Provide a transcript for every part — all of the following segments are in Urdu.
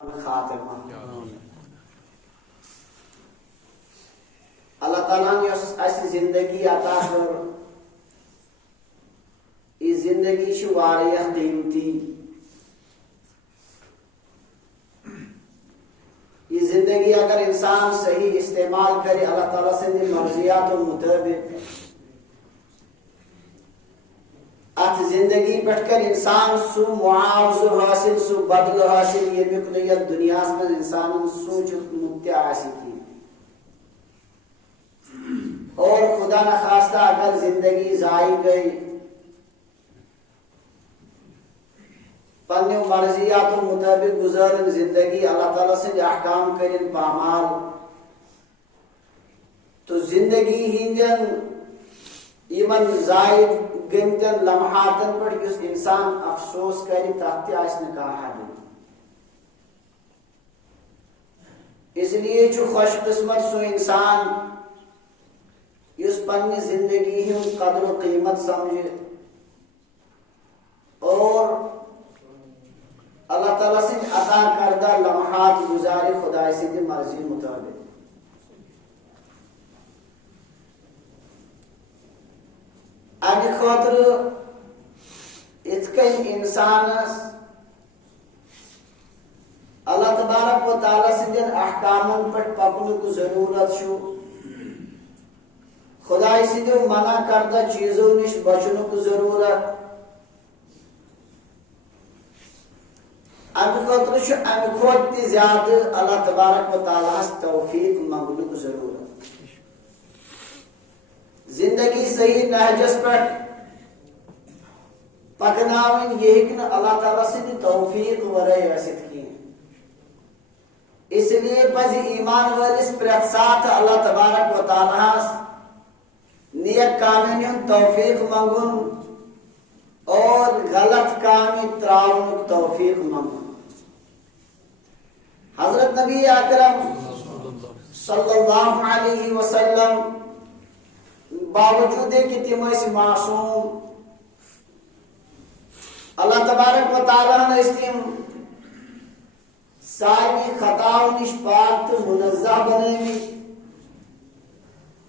خاتمہ اللہ تعالیٰ نے اس زندگی عطا کر یہ زندگی چھ واریاہ قیمتی یہ زندگی اگر انسان صحیح استعمال کرے اللہ تعالیٰ سے مرضیات و مطابق ات زندگی پہ کر انسان سو معاوضہ حاصل سو بدل حاصل یمیک نیت دنیا میں انسان سوچ مبتع کی اور خدا نخواستہ اگر زندگی ضائع گئی پنہ مرضیات و مطابق گزارن زندگی اللہ تعالیٰ سے احکام کرن پامال تو زندگی ہندین ایمن ضائع گمتن لمحاتن پر اس انسان افسوس کری تحتی آسن کا حد اس لیے جو خوش قسمت سو انسان اس پنی زندگی ہم قدر و قیمت سمجھے اور اللہ تعالیٰ سے عطا کردہ لمحات گزارے خدا سے مرضی مطابق امی خاطر اتکن انسانس اللہ تبارک و تعالیٰ سے احکامن پر پکن کو ضرورت شو خدای سے منع کردہ چیزوں نش بچن کو ضرورت امی خاطر امی خود زیادہ اللہ تبارک و تعالیٰ توفیق منگن کو ضرورت زندگی صحیح نہجس پر پکناوین یہ کہ اللہ تعالیٰ سے توفیق ورائے رسد کی اس لیے پس ایمان والس پرت ساتھ اللہ تبارک و تعالیٰ نیک کامین توفیق منگن اور غلط کامی تراؤن توفیق منگن حضرت نبی اکرم صلی اللہ علیہ وسلم باوجود کہ تم معصوم اللہ تبارک و تعالیٰ نے استیم ساری خطاؤں نش پاک منزہ بنے میں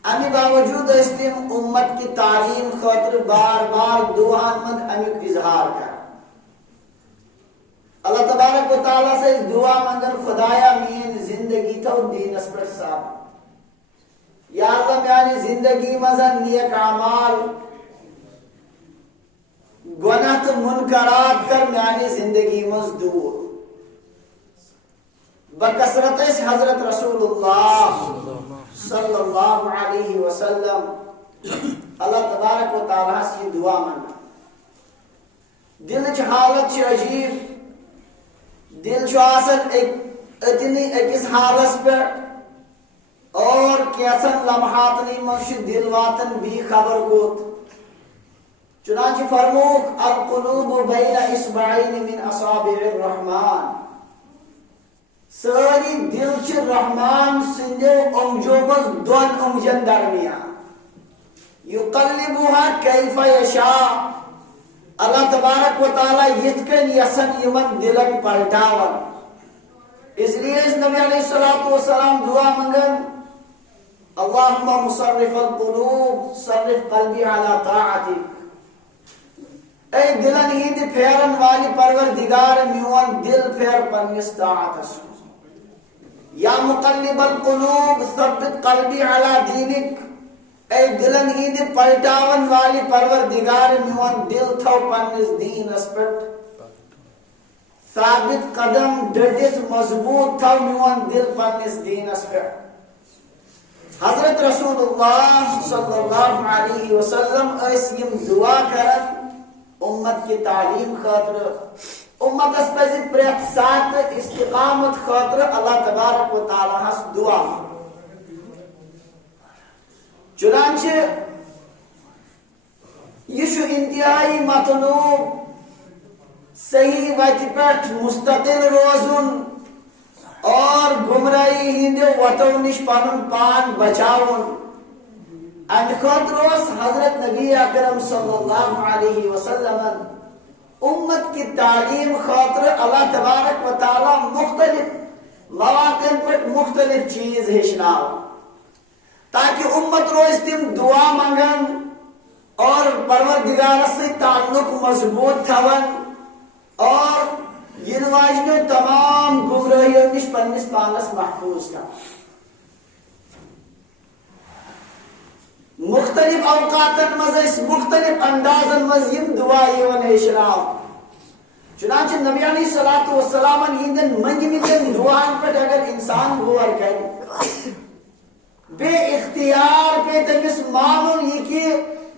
امی باوجود استیم امت کی تعلیم خاطر بار بار دعان مند امیک اظہار کر اللہ تبارک و تعالیٰ سے دعا مندر خدایا مین زندگی تو دین اس پر ثابت یا اللہ میانی زندگی مزن نیک اعمال گناہ تو منکرات کر میانی زندگی مزدور بکثرت اس حضرت رسول اللہ صلی اللہ علیہ وسلم اللہ تبارک و تعالیٰ سے دعا منا دل چھ حالت چھ عجیب دل چھ آسن اتنی اکس حالت پر اور کیسن لمحات نہیں مش دل واتن بھی خبر گوت چنانچہ فرموک القلوب بین اصبعین من اصابع الرحمن ساری دل چھ رحمان سندو امجو مز دون امجن درمیان یقلبوها کیف یشاء اللہ تبارک و تعالی یتکن یسن یمن دلن پلٹاون اس لیے اس نبی علیہ السلام دعا منگن اللہم مصرف القلوب صرف قلبی علی طاعتک اے دلن ہی دی پھیرن والی پروردگار میون دل پھیر پنیس طاعت یا مقلب القلوب ثبت قلبی علی دینک اے دلن ہی دی پلٹاون والی پروردگار میون دل تھو پنیس دین اسپٹ ثابت قدم ڈرڈت مضبوط تھو میون دل پنیس دین اسپٹ حضرت رسول اللہ صلی اللہ علیہ وسلم اسیم دعا کرن امت کی تعلیم خاطر امت اس پہ پریت ساتھ استقامت خاطر اللہ تبارک و تعالیٰ دعا چنانچہ یہ شو انتہائی مطلوب صحیح وقت پر مستقل روزن اور گمراہی ہندو وطو نش پانن پان بچاون ان خاطر حضرت نبی اکرم صلی اللہ علیہ وسلم امت کی تعلیم خاطر اللہ تبارک و تعالی مختلف مواقع پر مختلف چیز ہیچناو تاکہ امت روز تم دعا منگن اور پروردگار سے تعلق مضبوط تھون اور ین واجنو تمام گمراہیوں نش پنس پانس محفوظ تھا. مختلف اوقات مز مختلف اندازن مز یم دعا یون ہیچناو. چنانچہ نبی علیہ الصلوۃ والسلام ہندن منگمتن دعان پر اگر انسان غور کرے بے اختیار پہ تمس معلوم یہ کہ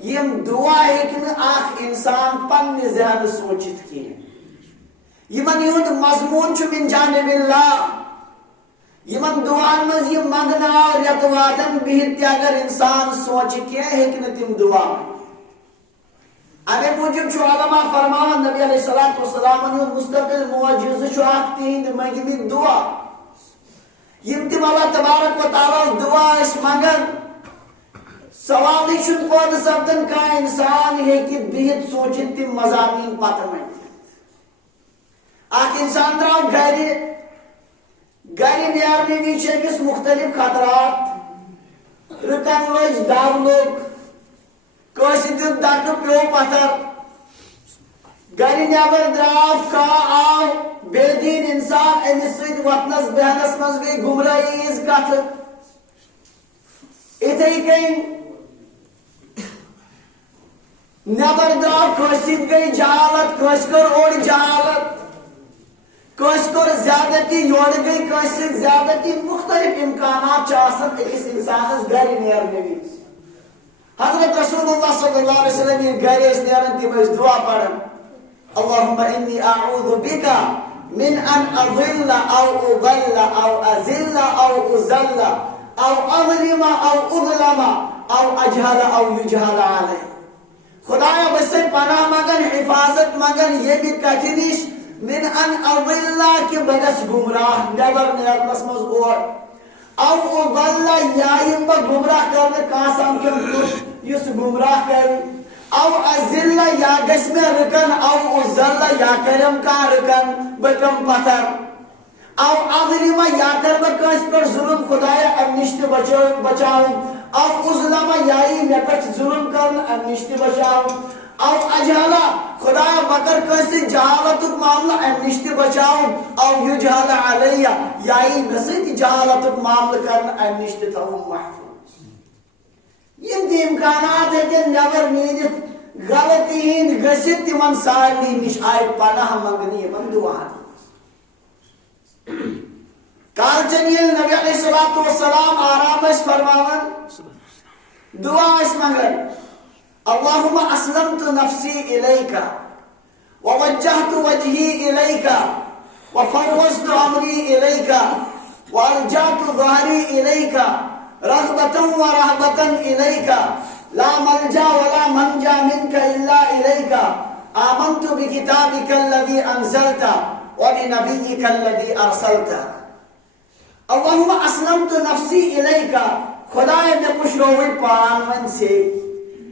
یم دعا ہیکن اخ انسان پن ذہن سوچت کی یمن یہد مضمون چھ من جانب اللہ یمن دعان مز یہ منگنا ریت وادن بہت اگر انسان سوچ کے ہیکن تم دعا ابے موجب چھ علماء فرمان نبی علیہ الصلوۃ والسلام نے مستقل معجزہ چھ اخ تہند منگمی دعا یم تم اللہ تبارک و تعالی دعا اس منگن سوال چھن پود سپدن کا انسان ہے کہ بہت سوچت تم مضامین پتہ میں اخ انسان درو گھر نیرنے ویچ مختلف خطرات رکن لج دو لوگ کس دن دک پیو پتھر گھر نیبر درو کا آو بے دین انسان امس ست وتنس بہنس مز گئی گمراہی ہز کت اتھے کن نیبر درو کس ست گئی جہالت کس کر اوڑ جہالت کس کر زیادتی یور گئی کس زیادتی مختلف امکانات اکس انسانس گھر نیرنے وز حضرت رسول اللہ صلی اللہ علیہ وسلم یہ گھر نیرن تم دعا پڑھن اللہم انی اعوذ بکا من ان اضل او اضل او ازل او ازل او اظلم او اظلم او اجہل او یجہل علیہ. خدایا بس سے پناہ مگن حفاظت مگن یہ بھی کتنیش من ان اضل کہ بگس گمراہ نیبر نیرنس مز اور او اضل یایم با گمراہ کرنے کاسم کم یس گمراہ کر او ازل یا گس میں رکن او ازل یا کرم کا رکن بکم پتھر او اظلم یا کر بکس پر ظلم خدایا امنشت بچاؤ او ازلم یائی میں پر ظلم کرن امنشت بچاؤ او اجہلا خدایا بکر کسی جہالت معاملہ امنشت بچاؤ او یجہل علیہ یائی نسیت جہالت معاملہ کرن امنشت تھو محفوظ. یم دی امکانات ہے کہ نیبر نیدت غلطی ہند گسیت تمن سارنی نش آئے پناہ منگنی من دعا کال چنیل نبی علیہ الصلوۃ والسلام آرام اس فرماون دعا اس منگن اللہم اسلمت نفسی الیکا ووجہت وجہی الیکا وفوضت امری الیکا والجأت ظہری الیکا رغبتا ورہبتا الیکا لا ملجا ولا منجا منک الا الیکا آمنت بکتابک الذی انزلت وبنبیک الذی ارسلت. اللہم اسلمت نفسی الیکا خدای میں خوش روئی پان من سے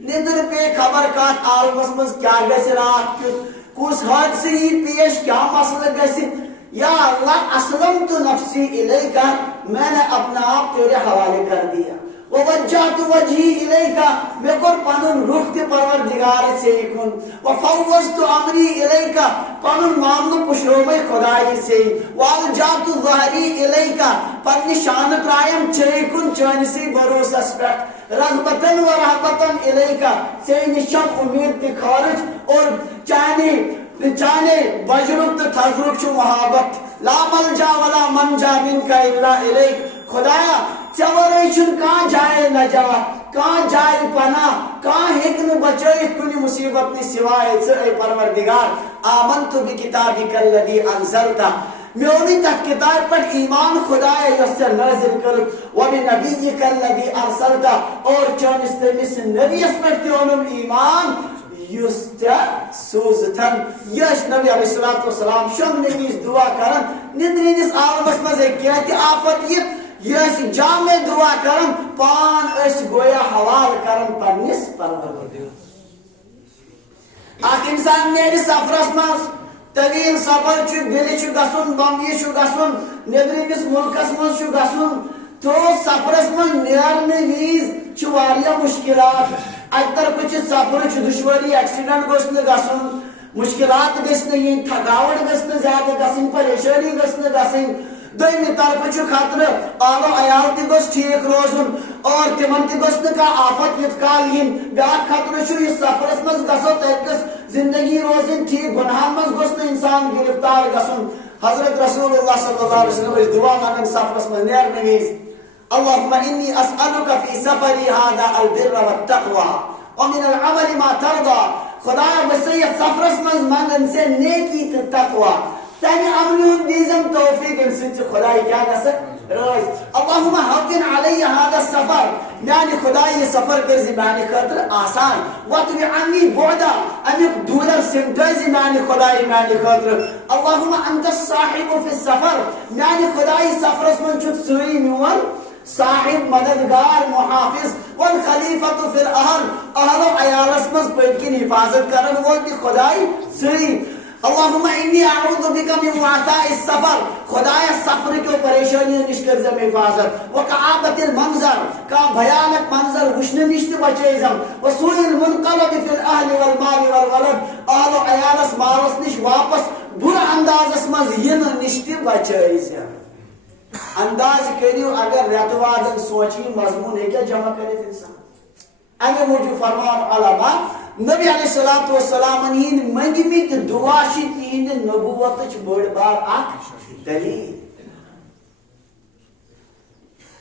ندر پہ خبر کات عالمس مز کیا گس رات کس حادثی پیش کیا مسئلہ گس یا اللہ اسلمت نفسی الیکا میں نے اپنا آپ تیرے حوالے کر دیا ووجہت وجہی الیکا میں کر پنن رخ تے پروردگار سے کن وفوضت امری الیکا پنن معاملہ پشروبے خدائی سے والجأت ظہری الیکا پنی شان ترایم چے کن چانسی بروسس پہ رغبتن و رہبتن الیکا سینی شب امید تی خارج اور چانے بجرک تھزرک چو محابت لا ملجا ولا منجا منکا الا الیک. خدایا چورے چھن کہاں جائے نجات کہاں جائے پناہ کہاں ہکن بچائیت کنی مصیبت نی سوائے اے پروردگار آمنت بکتابک الذی انزلتا میونی تک کتاب پر ایمان خدای یسر نازل کرد وبنبیک الذی ارسلتا اور چونس تمس نبی اس پر تیونم ایمان یستا سوزتن یش نبی علیہ الصلوۃ والسلام شم نبیس دعا کرن ندرینس عالمس مز کیاتی آفت یہ جامع دعا کرن پان اس گویا حوال کرن پنس پروردگار. اخ انسان نیرِ سفرس مز طویل سفر دلہِ گژھُن بمبئی گژھُن نیبرِمِس ملکس مز گژھُن تو سفرس مز نیرنہٕ وِزِ واریاہ مشکلات اکہِ طرفہٕ سفر دشواری ایکسیڈنٹ گوٚژھ نہٕ گژھُن مشکلات گژھِ نہٕ یِنۍ تھکاوٹ گژھِ نہٕ زیادٕ گژھٕنۍ پریشٲنی گژھِ نہٕ گژھٕنۍ دوٚیمہِ طرفہٕ خطرٕ آلو عیال تہِ گوٚژھ ٹھیٖک روزُن اور تِمن تہِ گوٚژھ نہٕ کانٛہہ آفت یِتھ کال یِنۍ بیٛاکھ خطرٕ چھُ یہِ سفرس منٛز گژھو تتہِ گٔژھ زندگی روزٕنۍ ٹھیٖک گۄنہن منٛز گوٚژھ نہٕ انسان گرفتار گژھُن حضرت رسول اللہ صلی اللہ علیہ وسلم ٲسۍ دعا منگان سفرس منٛز نیرنہٕ وِزِ اللهم إني أسألك في سفري هذا البر والتقوى ومن العمل ما ترضى خدایا بہٕ چھُسے یتھ سفرس منٛز منگان ژےٚ نیکی تہٕ تقوا تمہِ عملہِ ہُنٛد دیٖزٮ۪م توفیٖق ییٚمہِ سۭتۍ ژٕ خداے کیٛاہ گژھکھ رٲضۍ اللهم هون علي هذا السفر میانہِ خداے یہِ سفر کٔرۍ زِ میانہِ خٲطرٕ آسان واتوِ عني بعدا امیُک دوٗرر سِمٹٲے زِ میانہِ خداے میانہِ خٲطرٕ اللهم انت الصاحب في السفر میانہِ خداے سفرس منٛز چھُکھ ژٕے میون صاحب مددگار محافظ والخلیفۃ فی الاہل اہل و عیالس مز پٔتۍ کِنۍ حفاظت کرن وول تہِ خداے ژٕے اللهم انی اعوذ بک من وعثاء السفر خدایا سفر کیو پریشانیو نش کٔرزٮ۪م حفاظت وکآبۃ المنظر کانٛہہ بھیانک منظر وٕچھنہٕ نش تہِ بچٲیزٮ۪م وسوء المنقلب فی الاہل والمال والولد اہل و عیالس مالس نش واپس بُرٕ اندازس منٛز یِنہٕ نش تہِ بچٲیزٮ۪م انداز کریو اگر رٮ۪تہٕ وادن سونچی مضمون ہیٚکیٛاہ جمع کٔرِتھ انسان امہِ موٗجوٗب فرمان علما نبی علیہ الصلوۃ والسلامن ہٕنٛدۍ منگمٕتۍ دعا چھِ تِہنٛدِ نبوتٕچ بٔڑ بار اکھ دلیٖل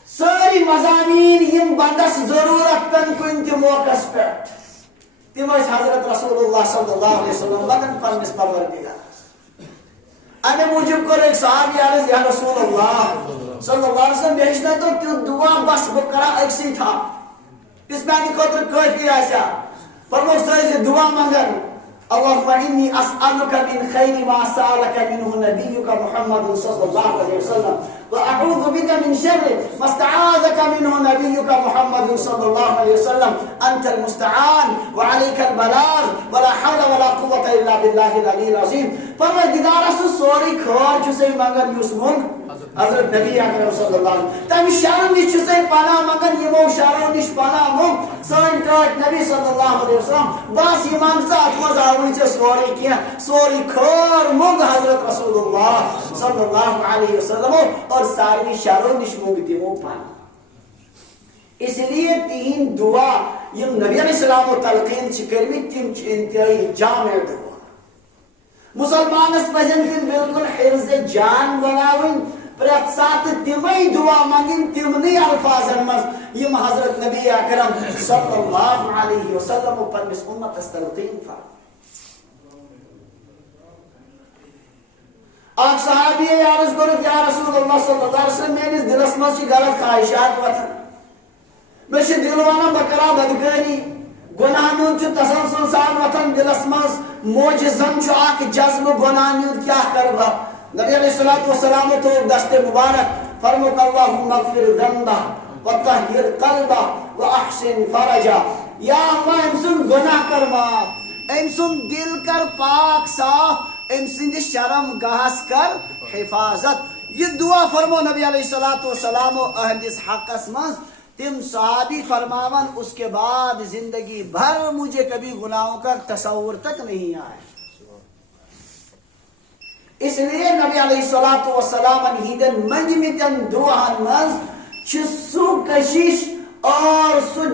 سٲری مضامین یِم بندس ضروٗرت پٮ۪ن کُنہِ تہِ موقعس پٮ۪ٹھ تِم ٲسۍ حضرت رسول اللہ صلی اللہ علیہ وسلم ونان پننِس پروردگارس امہِ موٗجوٗب کوٚر أکۍ صحابی عرض یا رسول اللہ صلی اللہ علیہ وسلم مےٚ ہیٚچھنٲیتو تیُتھ دعا بس بہٕ کرا أکسٕے تھپھ یُس میانہِ خٲطرٕ کٲفی آسیا فرمووُکھ ژٕ ٲسۍ دعا منگان اللهم انی اسألک من خیر ما سألک منه نبیک محمد صلی اللہ علیہ وسلم واعوذ بک من شر ما استعاذک منه نبیک محمد صلی اللہ علیہ وسلم انت المستعان وعلیک البلاغ ولا حول ولا قوة الا باللہ العلی العظیم پروردگارس سورُے خٲر چھُسے منگان یُس منگ حضرت نبی اکرم صلی اللہ علیہ وسلم تمہِ شرم نش چھُسے پناہ منگان یِمو شرو نش پناہ منگ سٲنۍ ٹٲٹھۍ نبی صلی اللہ علیہ وسلم بس یہِ منگ ژٕ اتھ منٛز آوٕے ژےٚ سورُے کینٛہہ سورُے خٲر منگ حضرت رسول اللہ صلی اللہ علیہ وسلم اور سارنٕے شرو نش منگ تِمو پناہ اس لیے تِہنٛدۍ دعا یِم نبی علیہ السلام و تلقین چھِ کٔرمٕتۍ تِم چھِ انتہٲیی جامع دعا مسلمانس پزن تِم بالکل حفظ جان بناوٕنۍ پرٛٮ۪تھ ساتہٕ تِمے دعا منگٕنۍ تِمنٕے الفاظن منٛز یِم حضرت نبی اکرم صلی اللہ علیہ وسلم پننِس اُمتس تلقین فرمٲے اکھ صحابی عرض کوٚرُکھ یا رسول اللہ صلی اللہ علیہ وسلم میٲنِس دلس منٛز چھِ غلط خواہشات وتھان مےٚ چھُ دل ونان بہٕ کرٕ ہا بدکٲری گۄناہن ہُنٛد چھُ تسلسل سان وتھان دلس منٛز موجہِ زن چھُ اکھ جذبہٕ گۄناہن ہُنٛد کیٛاہ کرٕ بہٕ نبی علیہ الصلوۃ والسلام تھوٚو دستِ مبارک فرمووُکھ اللهم اغفر ذنبه وطہر قلبه واحسن فرجه یا اللہ أمۍ سُنٛد گۄناہ کر معاف أمۍ سُنٛد دل کر پاک صاف أمۍ سٕنٛدِس شرم گاہس کر حفاظت یہ دعا فرمو نبی علیہ الصلوۃ والسلام اہندِس حقس منٛز تم صحابی فرماون اس کے بعد زندگی بھر مجھے کبھی گناہوں کا تصور تک نہیں آیا اس لیے نبی علیہ الصلوۃ والسلام ہندن منگمتن دعاہن منٛز چھِ سُہ کشش اور سُہ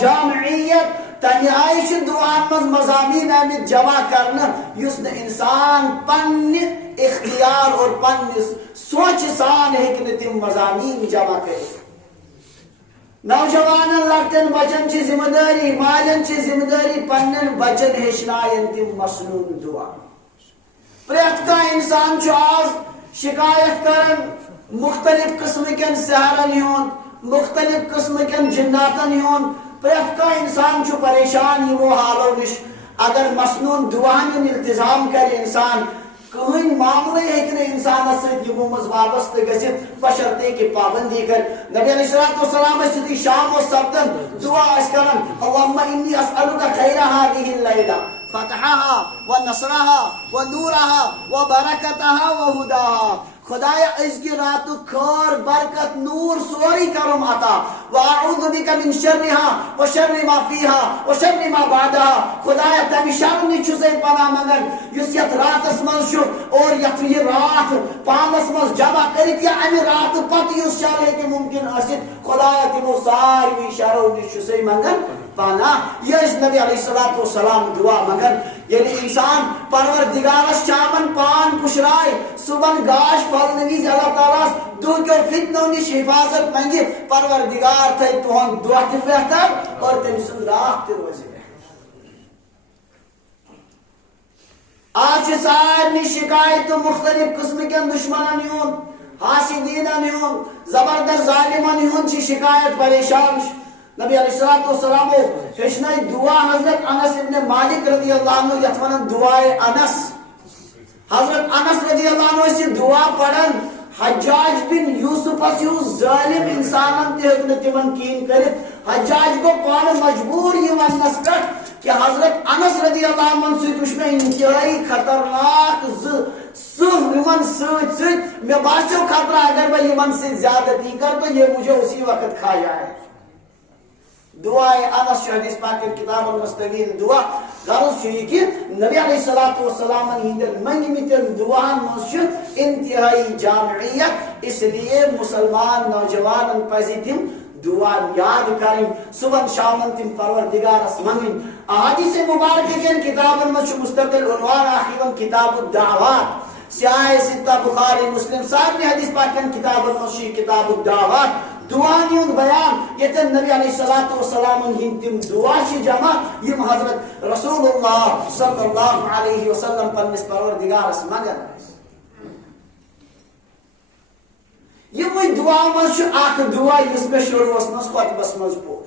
جامعیت تمہِ آیہِ چھِ دعاہن منٛز مضامین آمٕتۍ جمع کرنہٕ یُس نہٕ انسان پننہِ اختیار اور پننِس سونچہِ سان ہیٚکہِ نہٕ تِم مضامین جمع کٔرِتھ نوجوانن لۄکٹٮ۪ن بچن چھِ ذمہٕ دٲری مالٮ۪ن چھِ ذمہٕ دٲری پننٮ۪ن بچن ہیٚچھناین تِم مسنون دعا پرٛٮ۪تھ کانٛہہ انسان چھُ آز شکایت کران مختلف قٕسمٕکٮ۪ن سحرن ہُنٛد مختلف قٕسمٕکٮ۪ن جناتن ہُنٛد پرٛٮ۪تھ کانٛہہ انسان چھُ پریشان یِمو حالو نِش اگر مسنون دعاہن ہُنٛد التظام کرِ انسان کٕہٕنۍ معاملٕے ہیٚکہِ نہٕ انسانس سۭتۍ یِمو منٛز وابستہٕ گٔژھِتھ بشرطے کہ پابندی کر نبی علیہ الصلوۃ والسلام ٲسۍ یُتھُے شام اوس سپدان دعا ٲسۍ کران اللهم انی اسألک خیر هذه الليلہ فتحها ونصرها ونورها وبركتها وهداها. خدایا ازگی راتو خیر برکت نور سوری کرم عطا. واعوذ بک من شرها وشر ما فيها وشر ما بعدها. خدایا تمی شر نی چوزے پناہ مگر یس یت راتس من شو اور یت یہ رات پانس من جمع کرت یا امی رات پت یس شر ہے کہ ممکن اسد. خدایا تمو ساری شر نی چوزے مگر پناہ. یہ نبی علیہ السلام دعا مگر یعنی انسان پروردگارس شامن پان پشرائے صبح گاش پھلنے وز اللہ تعالیٰ دو کے فتنوں نش حفاظت منگے پروردگار تھے تہن دعا تہ بہتر اور تم سن رات تہ روزِ بہتر. آج سارے شکایت مختلف قسم کے دشمنن ہن حاسدینن ہن زبردست ظالمن ہن شکایت پریشان. نبی علیہ السلام ہیچنائی دعا حضرت انس ابن مالک رضی اللہ عنہ یت ونان دعائے انس. حضرت انس رضی اللہ عنہ سے دعا پڑھن حجاج بن یوسف اسیو ظالم انسانن تہ تمن کین کرت. حجاج کو پان مجبور یہ ونس پہ کہ حضرت انس رضی اللہ عنہ سے کچھ میں انتہائی خطرناک یمن ست میں باسیو خطرہ اگر میں یمن سے زیادتی کر تو یہ مجھے اسی وقت کھا جائے. دعائے انس حدیث پاک کتاب المستویل دعا غرض یہ کہ نبی علیہ السلام ہندن منگمتن دعان مز انتہائی جامعیت. اس لیے مسلمان نوجوان پزِ تم دعا یاد کریں صبح شامن تم پروردگارس منگن. احادیث مبارکہ کن کتابن مز مستقل عنوان آخر کتاب الدعوات. سیاہ ستہ بخاری مسلم سارے حدیث پاک کتابن مز کتاب الدعوات دعانی ہند بیان یتن نبی علیہ السلام ہند تم دعا جمع یم حضرت رسول اللہ صلی اللہ علیہ وسلم پنس پروردگارس مگر. یہ دعا مز اخ دعا اس میں شروع مز خطبس مز پور.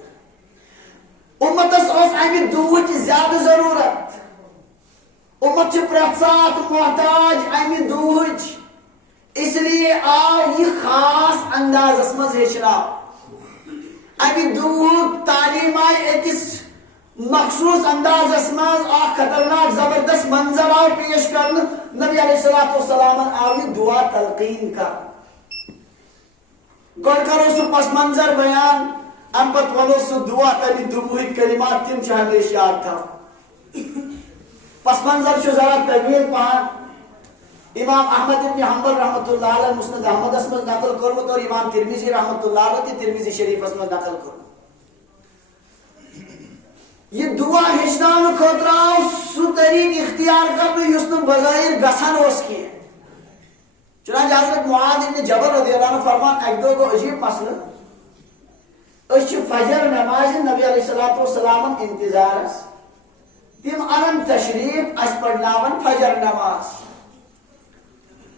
امتس امہ دعوچ زیادہ ضرورت. امت پریت سات محتاج امہ دعوچ. اس لیے آو یہ خاص انداز مز ہچنا. امہ دعوک تعلیم آئی اکس مخصوص انداز مز خطرناک زبردست منظر آو پیش کرنا. نبی علیہ السلام آو یہ دعا تلقین کر. گوڑ کرو سو پس منظر بیان ام پت ونو سو دعا تبھی دعوی کلمات تم ہمیشہ یاد تھا. پس منظر چھ ذرا طویل پہن. امام احمد ابن حنبل رحمۃ اللہ علیہ مسند احمد اسمد نقل کرمت اور امام ترمذی رحمۃ اللہ علیہ ترمذی شریف اسمد نقل کرمت. یہ دعا ہچنان خطرہ سو طریق اختیار کرنے یس نہ بغیر گسن اس کی. چنانچہ حضرت معاذ ابن جبل رضی اللہ عنہ فرمان ایک دو کو عجیب مسئلہ اس فجر نماز نبی علیہ السلام انتظار تم انن تشریف اس پڑھناون فجر نماز.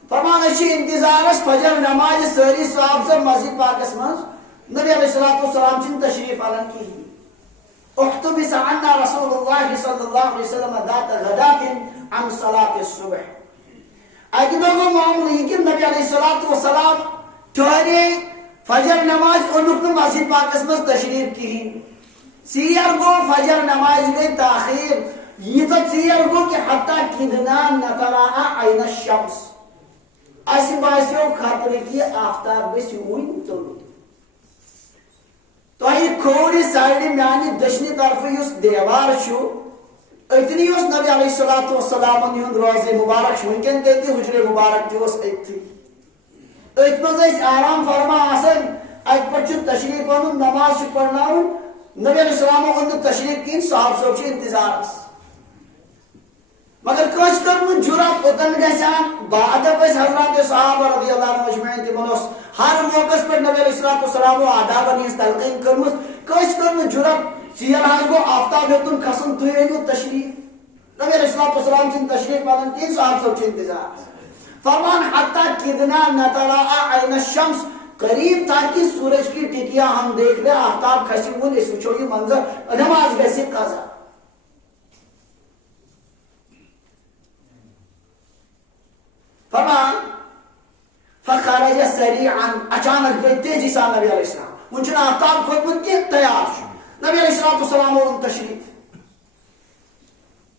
فرمان اچھی انتظار فجر نماز ساری صحاب سے مسجد پاکس مز نبی علیہ السلام چن تشریف علن کی. احتبس عنا رسول اللہ صلی اللہ علیہ وسلم ذات غدات عن صلاة الصبح. اگدو کو معاملہ یہ کہ نبی علیہ السلام ٹھہرے فجر نماز انک مسجد پاکس مز تشریف کی. سیر گو فجر نماز گئی تاخیر. یہ تو سیر گو کہ حتی کدنا نتراء عین الشمس اسی باسیو خاطر کی آفتاب گژھِ وُنۍ تُلُن. تۄہہِ کھوورِ سایڈِ میانہِ دٔچھنہِ طرفہٕ یُس دیوار چھُ اتنی یُس نبی علیہ السلام ہُنٛد روزے مبارک چھُ وٕنکٮ۪ن تہِ حجرے مبارک تہِ اوس أتھی. أتھۍ منٛز ٲسۍ آرام فرما آسان. اَتہِ پٮ۪ٹھ چھُ تشریف اَنُن نماز چھُ پرناوُن. نبی علیہ السلام اوٚن نہٕ تشریف کِہیٖنۍ صحابہٕ صٲب چھِ انتظارس. مگر کٲنٛسہِ کٔر نہٕ جُرت اوٚتن گژھان. بادب ٲسۍ حضرات صحابہ رضی اللہ عنہum اجمعین تِمن اوس ہر موقعس پٮ۪ٹھ نبی علیہ السلام آدابن ہٕنٛز تلقین کٔرمٕژ. کٲنٛسہِ کٔر نہٕ جُرت ژیر حظ گوٚو آفتاب ہیوٚتُن کھسُن تُہۍ أنِو تشریف. نبی علیہ السلام چھِنہٕ تشریف انان کِہیٖنۍ صحابہٕ صٲب چھِ انتظار. فرمان حتی کدنا نتراء عین الشمس قریب تھا کہ سورج کی ٹکیا ہم دیکھ لیں آفتاب کھسی ون اس وچھو یہ منظر نماز گژھِ قضا. فرمان فخرج سریعا اچانک گئی تیزی سان نبی علیہ السلام. ون چھُنہٕ آفتاب کھوتمُت کینٛہہ تیار چھُ. نبی علیہ السلام ان تشریف.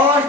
8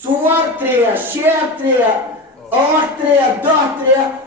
4 3 6 3 8 3 10 3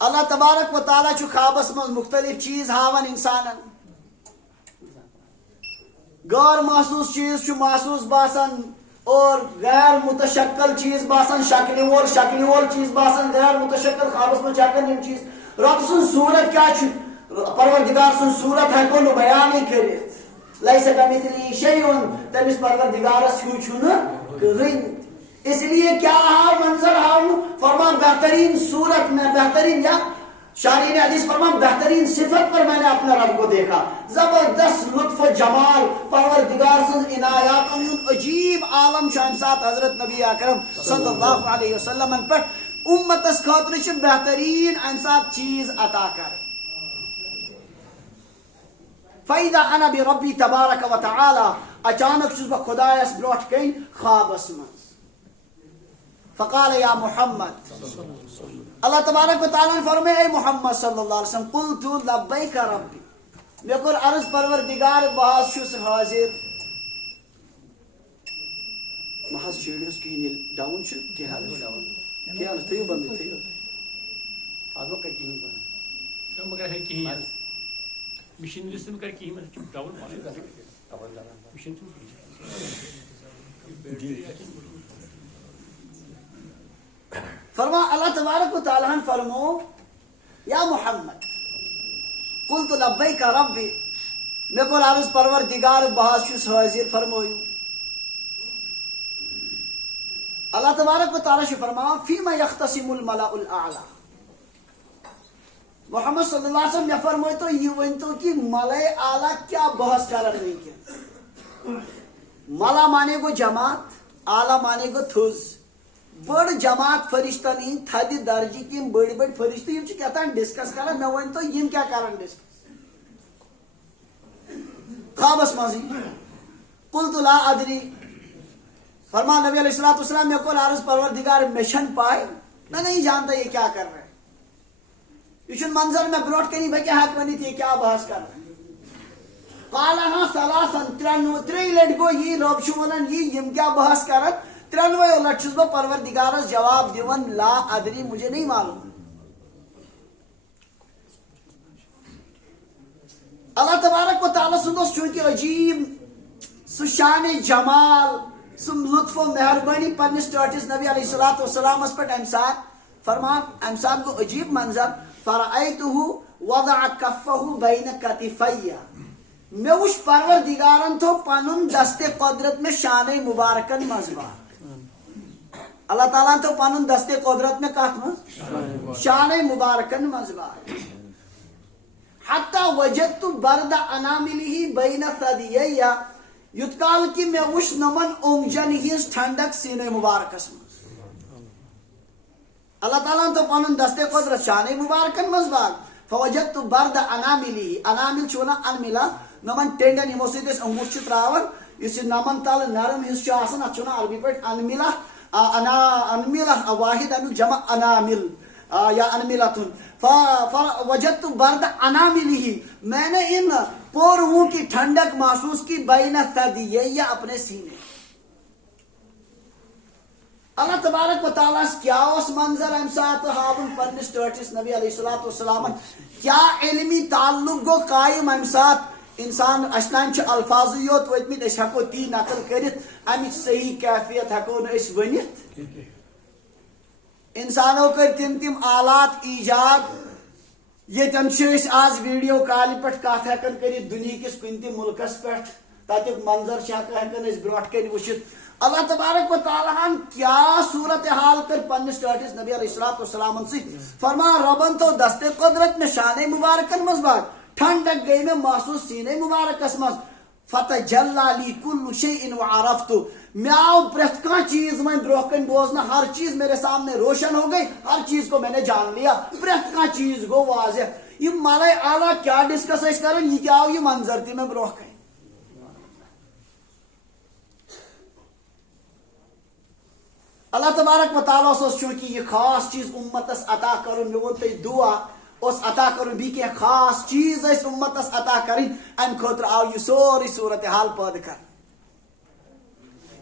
اللہ تبارک و تعالیٰ چھ خوابس من مختلف چیز ہاون انسانن. غیر محسوس چیز چھ محسوس باسان اور غیر متشکل چیز باسان شکل وول چیز باسان غیر متشکل خوابس من چکن یم چیز. رب سن صورت کیا چھ پروردگار سن صورت ہیکو نو بیان کرت. لیس کمثلہ شیء تمس پروردگارس ہیو چھن کہین. اس لیے کیا ہاو منظر ہاو فرمان بہترین صورت میں بہترین یا شارحین حدیث فرمان بہترین صفت پر میں نے اپنے رب کو دیکھا. زبردست لطف و جمال پروردگار سن عنایات عجیب عالم شام سات حضرت نبی اکرم صلی اللہ علیہ وسلم پر امتس خاطر چھ بہترین انسات چیز عطا کر. فَإِذَا أَنَا بِرَبِّي تَبَارَكَ وَتَعَالَى اچانک چھس بہ خدایس برونٹ کن خوابس من. فقال یا محمد اللہ تبارک و تعالیٰ نے فرمائے اے محمد صلی اللہ علیہ وسلم قلت لبیک ربی میں کور عرض پروردگار بہت چھس حاضر. محض شیڑیوس کہین ڈاؤن چھ کیا حال کیا حال تھیو بند تھیو آگو کر کہیں بند مگر ہے کہیں مشین رسم کر کہیں میں ڈاؤن مشین فرما اللہ تبارک و تعالیٰ فرمو یا محمد قلت لبیک ربی میں کو عرض پروردگار بہت چھس حاضر فرمویو. اللہ تبارک و تعالیٰ فرما فیما یختصم الملأ الاعلی. محمد صلی اللہ علیہ وسلم یہ فرموئی تو یہ ونتو کہ ملأ اعلی کیا بحث کر رہی کیا. ملا مانے گو جماعت اعلی مانے گو تھوز بڑ جماعت فرشتن ہند تھد درجی کی بڑ بڑ فرشتہ یم کہتا ڈسکس کران مے ون تو یم کیا کران ڈسکس خوابس مزی. قلت لا ادری فرمان نبی علیہ الصلوۃ والسلام میں کو عرض پروردگار مشن پائے میں نہیں جانتا یہ کیا کر رہے ہیں. یہ منظر میں بروٹ کنی بہ کیا حق ونی تھی کیا بحث کر رہے ہیں. قال ہاں ثلاثن تری لٹ گو یہ رب چھ ونان یہ یم کیا بحث کرن. ترنوے لٹ چھس بہ پروردگارس جواب دیون لا ادری مجھے نہیں معلوم. اللہ تبارک و تعالی سندس چونکہ عجیب سہ شان جمال سہ لطف و مہربانی پنس ٹاٹس نبی علیہ الصلوۃ والسلام اس پہ امسان فرمان امسان کو عجیب منظر فرأیتہ وضع کفہ بین کتفی میں وش پروردگارن تو پنن دست قدرت میں شان مبارکن مزبا. اللہ تعالیٰ تو پنن دست قدرت میں کات مز شان مبارکن مزبا. حتی وجدت برد اناملہ بین ثدیی یت کال کہ میں وش نمن اونگجن ہز ٹھنڈک سینے مبارکس مز. اللہ تعالیٰ تو پنن دست قدرت شان مبارکن مزبا. فوجدت برد اناملہ انامل چھونا انملا نمن ٹینڈن یمو سۭتۍ أسۍ انگوٗٹھ چھِ تراوان یُس یہِ نمن تل نرم حصہٕ چھُ آسان اتھ چھُ ونان عربی پٲٹھۍ انملا انملا واحد امیُک جمع انامل یا انملتن. فوجدت برد اناملہ میں نے ان پوروں کی ٹھنڈک محسوس کی بین ثدیی اپنے سینے. اللہ تبارک و تعالیٰ کیا اس منظر ام سات ہاون پنس ٹاٹس نبی علیہ الصلوۃ والسلام کیا علمی تعلق گو قائم ام سات انسان اشنان چھ الفاظ یوت وتمت اس ہکو تی نقل کرت امچ صحیح کیفیت ہکو اس ونت. انسانوں کر تم آلات ایجاد یتن چھ آز ویڈیو کال پہ کت ہکن کرت دنیا کس کن تہ ملکس پہ تتک منظر ہکن اس برونٹ کن وچھت. اللہ تبارک و تعالیٰ کیا صورت حال کر پنس ٹاٹس نبی علیہ الصلوۃ والسلام سی فرما ربن تو دست قدرت میں شان مبارکن مز باغ ٹھنڈک گئی میں محسوس سینے مبارکس مز. فتجلی لی کل شیء وعرفت میں آؤ پرت کان چیز میں بروکن بوزنا ہر چیز میرے سامنے روشن ہو گئی ہر چیز کو میں نے جان لیا پرت کان چیز گو واضح. یہ ملائے اعلیٰ کیا ڈسکس کرن یہ کیا یہ منظر تھی میں بروکن. اللہ تبارک و تعالیٰ چونکہ یہ خاص چیز امتس عطا کرن مے وون تھی دعا اس عطا کرن بی کی خاص چیز اس امتس عطا کرن ام خاطر آو یہ سوری صورت حال پید کر.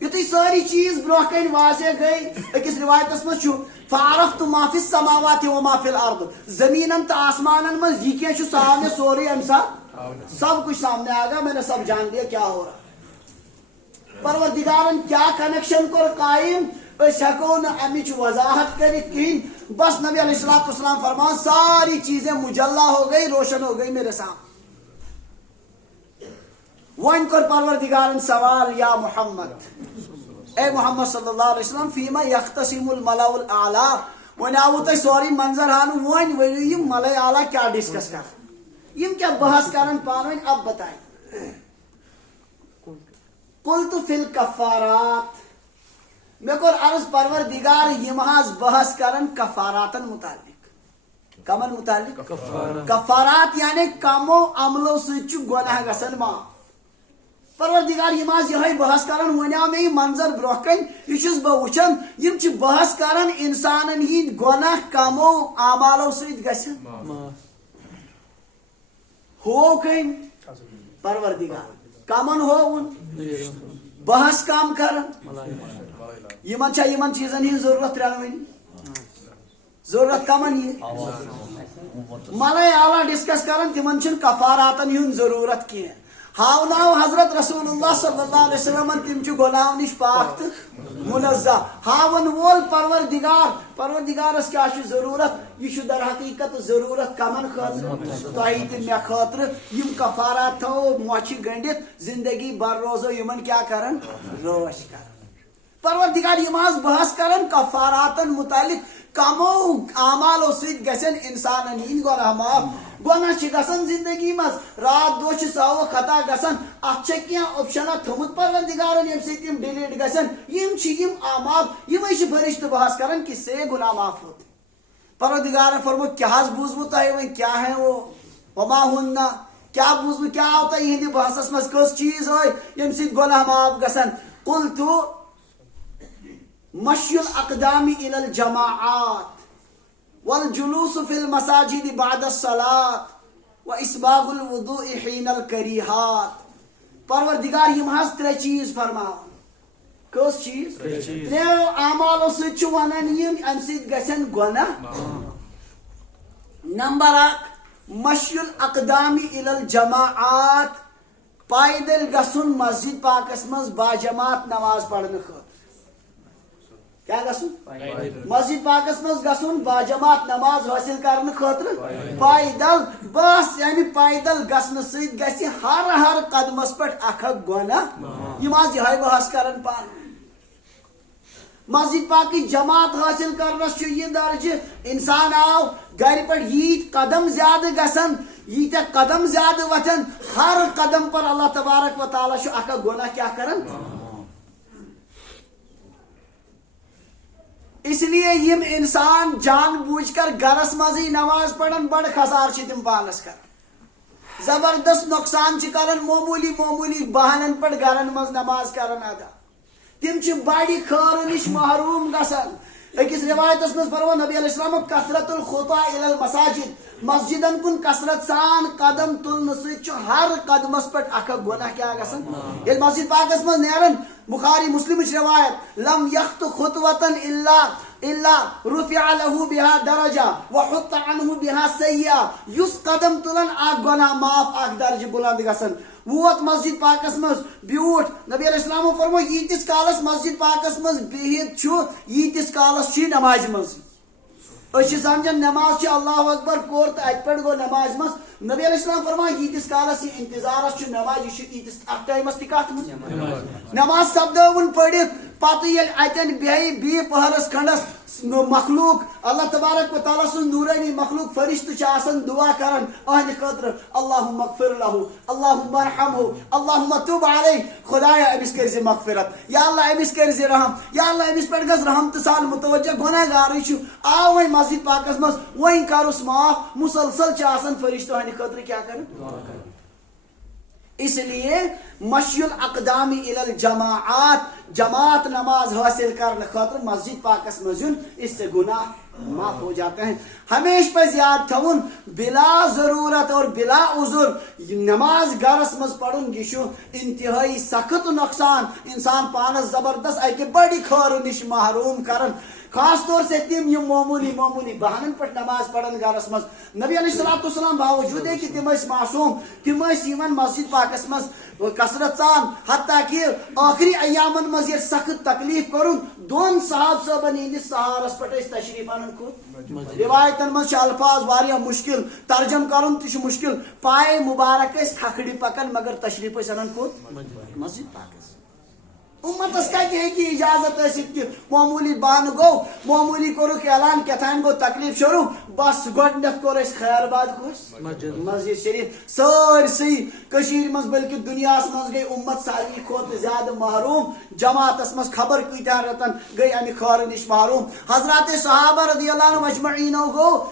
یت یتھی ساری چیز برونٛہہ کَنہِ واضح گئی أکِس روایتس منٛز چھُ فعرفت ما فی السماوات و ما فی الارض زمینن تو آسمانن منٛز یہ کینٛہہ چھُ سامنے سورُے اَمہِ ساتہٕ سب کچھ سامنے آ گیا میں نے سب جان لیا کیا ہو رہا پروردگارن کیا کنیکشن کور قائم اس ہیکو نہ امچ وضاحت کرت کہین بس نبی علیہ الصلوۃ والسلام فرمان ساری چیزیں مجلا ہو گئی روشن ہو گئی میرے سامنے ون کر پروردگارن سوال یا محمد اے محمد صلی اللہ علیہ وسلم فیما یختصم الملأ الاعلی ون آو تہ سوری منظر ہان ون ورنو یم ملأ اعلی کیا ڈسکس کر یم کیا بحث کرن پانو اب بتائیں قلت فی الکفارات میں کور عرض پروردگار یم حاض بحث کرن کفاراتن متعلق کمن متعلق کفارات یعنی کمو عملو سچ گناہ گسن ما پروردگار یم حاض یہ بحث کرن ونیا میں منظر برونٛہہ کن یہ بہ وچھان یم چھ بحث کرن انسانن ہند گناہ کمو اعمالو سۭتۍ گژھن ہو کم پروردگار کمن ہون بحث کم کرن یمن چھا یمن چیزن ہن ضرورت رنوین ضرورت کمن یہ ملأ اعلی ڈسکس کرن تمن چھن کفاراتن ہن ضرورت کی ہاوناو حضرت رسول اللہ صلی اللہ علیہ وسلم تم چھ گناہو نش پاک تو منزہ ہاون وول پروردگارس کیا چھ ضرورت یہ در حقیقت ضرورت کمن خاطر تہی تہ مے خاطر یم کفارات تھو موچھ گنڈت زندگی بر روزو یمن کیا کرن روش کرن پروردگار یم حظ بحث کرن کفاراتن متعلق کمو اعمالو سۭتۍ گژھن انسانن ہند گناہ معاف گناہ چھ گژھن زندگی مز رات دۄہ چھ ساو خطا گژھن اتھ چھ کینٛہہ اوپشنہ تھومت پروردگارن یم سۭتۍ تم ڈیلیٹ گژھن یم چھ یم اعمال یمے چھ فرشتہ بحث کرن کہ سے گناہ معاف ہوتے پروردگار فرمو کیا حظ بوزمو تۄہہِ وۄنۍ کیا ہے وہ وما ہن کیا بوزمو کیا آو تۄہہِ یہندِ بحثس مز کٔژ چیز آے یم سۭتۍ گناہ معاف گژھن قلت مشی الاقدام الى الجماعات والجلوس في المساجد بعد الصلاة واسباغ الوضوء حين الكريهات پروردگار یم حظ ترے چیز فرماو کس چیز تریو اعمالو سۭتۍ چھُ ونان یم امہِ سۭتۍ گژھن گناہ نمبر اکھ مشی الاقدام الى الجماعات پایدل گژھُن مسجد پاکس منٛز باجماعت نماز پرنہٕ خٲطرٕ کیا گژھُن مسجد پاکس منٛز گژھُن باجماعت نماز حٲصِل کرنہٕ خٲطرٕ پایدل بس یعنی پایدل گژھنہٕ سۭتۍ گژھِ ہر قدمس پٮ۪ٹھ اکھ اکھ گۄناہ یم حظ یہے بحث کرن پانہٕ مسجد پاکٕچ جماعت حٲصِل کرنس چھُ یہ درجہ انسان آو گرِ پٮ۪ٹھ ییٖتۍ قدم زیادٕ گژھن ییٖتیاہ قدم زیادٕ وتھن ہر قدم پر اللہ تبارک و تعالیٰ چھُ اکھ اکھ گۄناہ کیا کرن اس لیے یم انسان جان بوجھ کر گرس مزی نماز پڑھن بڑ خسار چھ تم پانس کر زبردست نقصان چھ کرن معمولی بہانن پہ گرن مز نماز کرن ادا تم چھ بڑی خیر نش محروم گسن اکس روایتس مز فرمو نبی علیہ السلام کثرت الخطا الی المساجد مسجدن کن کثرت سان قدم تلن سۭتۍ چھُ ہر قدمس پہ اکھ اکھ گناہ کیا گژھان ییٚلہِ مسجد پاکس مز نیرن بخاری مسلم روایت لم یخط خطوة الا رفع له بها درجہ وحط عنه بها سیئہ یس قدم تلن اکھ گناہ معاف اکھ درجہ بلند گژھان ووت مسجد پاکس مز بیوٹھ نبی علیہ السلام فرمو ییتس کالس مسجد پاکس مز بہت چھُ ییتس کالس چھ نماز مز أسۍ سمجھان نماز چھ اللہ اکبر کور تو ات پہ گو نماز مز نبی علیہ السلام فرمان ییتس کالس یہ انتظارس چھ نماز یہ ییتس اتھ ٹائمس تہ کت مز نماز سپدون پڑھت پتہ ییٚلہِ اتن بیٚیہِ پہرس کھنڈس مخلوق اللہ تبارک و تعالیٰ سن نورانی مخلوق فرشتہ چھ آسان دعا کران اہد خاطر اللہم اغفر له اللہم ارحمه اللہم تب علیہ خدایا امس کر زِ مغفرت یا اللہ امس کر زِ رحم یا اللہ امس پہ گژھ رحمتہ سان متوجہ گناہ گارے چھ آو وۄنۍ مسجد پاکس مز وۄنۍ کرُس معاف مسلسل چھ آسان فرشتہ اہد خاطر کیا کرن اس لیے مشی الاقدام الى الجماعات جماعت نماز حاصل کرنے خاطر مسجد پاکس مزین، اس سے گناہ معاف ہو جاتے ہیں. ہمیشہ پہ یاد تھون بلا ضرورت اور بلا عذر نماز گرس مز پڑھن یہ انتہائی سخت نقصان، انسان پانس زبردست اکہ بڑی خیر نش محروم کرن، خاص طور سے تم یہ معمولی بہانن پہ نماز پڑھن گرس مز. نبی علیہ السلام باوجود ہے کہ تم معصوم، تم مسجد پاکس مز کثرت سان، حتیٰ کہ آخری ایامن مز یہ سخت تکلیف کرن دون صاحب صاحبن ہندس سہارس پہ تشریف انن کھوت. روایتن مز الفاظ واریاہ مشکل، ترجم کرن تہ مشکل، پائے مبارک تھکڑی پکن مگر تشریف انن کھوت مسجد پاکس. امتس کتہ ہیکہ اجازت ٲسِتھ کہ معمولی بہانہ گو، معمولی کورُکھ اعلان کیتھان گو تکلیف شروع، بس گۄڈنیتھ کوٚر اَسہِ خیر باد کُس مسجد شریف. سٲرسٕے کٔشیٖرِ منٛز بلکہ دُنیاہس منٛز گٔے اُمت ساروی کھۄتہٕ زیادٕ محروم، جماعتس منٛز خبر کۭتیاہن رٮ۪تن گٔے امہِ خٲرٕ نِش محروم. حضرات صحابہ رضی اللہ عنہم اجمعیٖنو گوٚو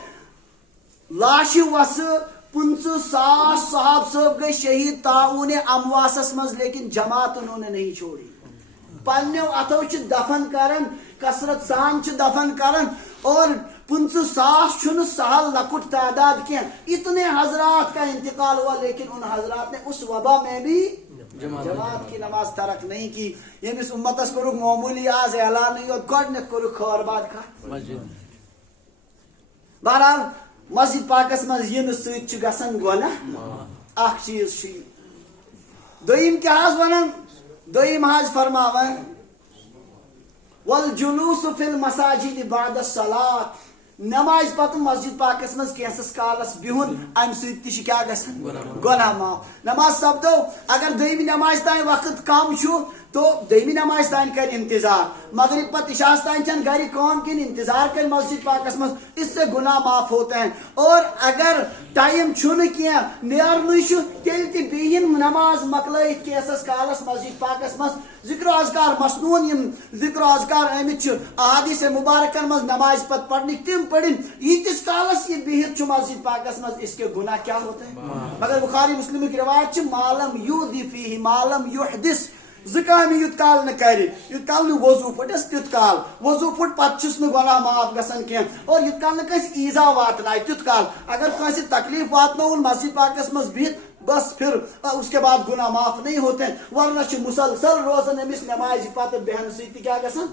لاشہِ وسہٕ 50,000 صحاب صاحب گئی شہید تعاون امواسس مز، لیکن جماعت انہوں نے نہیں چھوڑی. پنو اتو دفن کرن، کثرت سان دفن کرن، اور 50,000 چھُنہٕ سہل لکٹ تعداد کی. اتنے حضرات کا انتقال ہوا لیکن ان حضرات نے اس وبا میں بھی جماعت کی نماز ترک نہیں کی. یمس امتس کورُکھ معمولی آز اعلان یوت گۄڈنیتھ کورُکھ خٲر باد کتھ. بہرحال مسجد پاکس مز ینہٕ سۭتۍ گژھان گۄناہ. اکھ چیز چھ دوٚیِم کیٛاہ حظ ونان، دوٚیِم حظ فرماوان والجلوس فی المساجد بعد الصلاۃ، نماز پتہ مسجد پاکس مز کینسس کالس بہن امہ سۭتۍ تہِ چھُ کیٛاہ گژھان گۄناہ معاف. نماز سپدو اگر دوٚیمہِ نماز تانۍ وقت کم چھُ تو دوٚیمہِ نماز تانۍ کر انتظار، مغرب پتہ عشاء تانۍ چھن گھر کٲم کن انتظار کر مسجد پاکس مز، اس سے گناہ معاف ہوتے ہیں. اور اگر ٹائم چھُنہٕ کینٛہہ نیرنُے چھُ تیٚلہِ تہِ بِہِن نماز مۄکلٲیِتھ کینٛژس کالس مسجد پاکس مز. ذکر و اذکار مسنون یم ذکر و اذکار آمٕتۍ چھِ احادیث مبارکن مز نماز پتہ پڑھنٕکۍ تم پڑھن ییٖتِس کالس یہ بِہِتھ چھُ مسجد پاکس مز، اس کے گناہ کیا ہوتے ہیں. مگر بخاری مسلم کی روایت چھِ مالم یوذی فیہ مالم یحدث، زکام یوت کال نہ کر، یوت کال نہ وضو پھٹس تیت کال، وضو پھٹ پتہ چھُس نہ گناہ معاف گژھان کینٛہہ، اور یوت کال نہ کٲنٛسہِ ایٖزا واتنایہِ تیت کال. اگر کٲنٛسہِ تکلیف واتنوُن مسجد پاکس مز بِہِتھ بس پھر اس کے بعد گناہ معاف نہیں ہوتے ہیں، ورنہ چھُ مسلسل روزان أمِس نمازِ پتہٕ بیہنہٕ سۭتۍ تہِ کیٛاہ گژھان.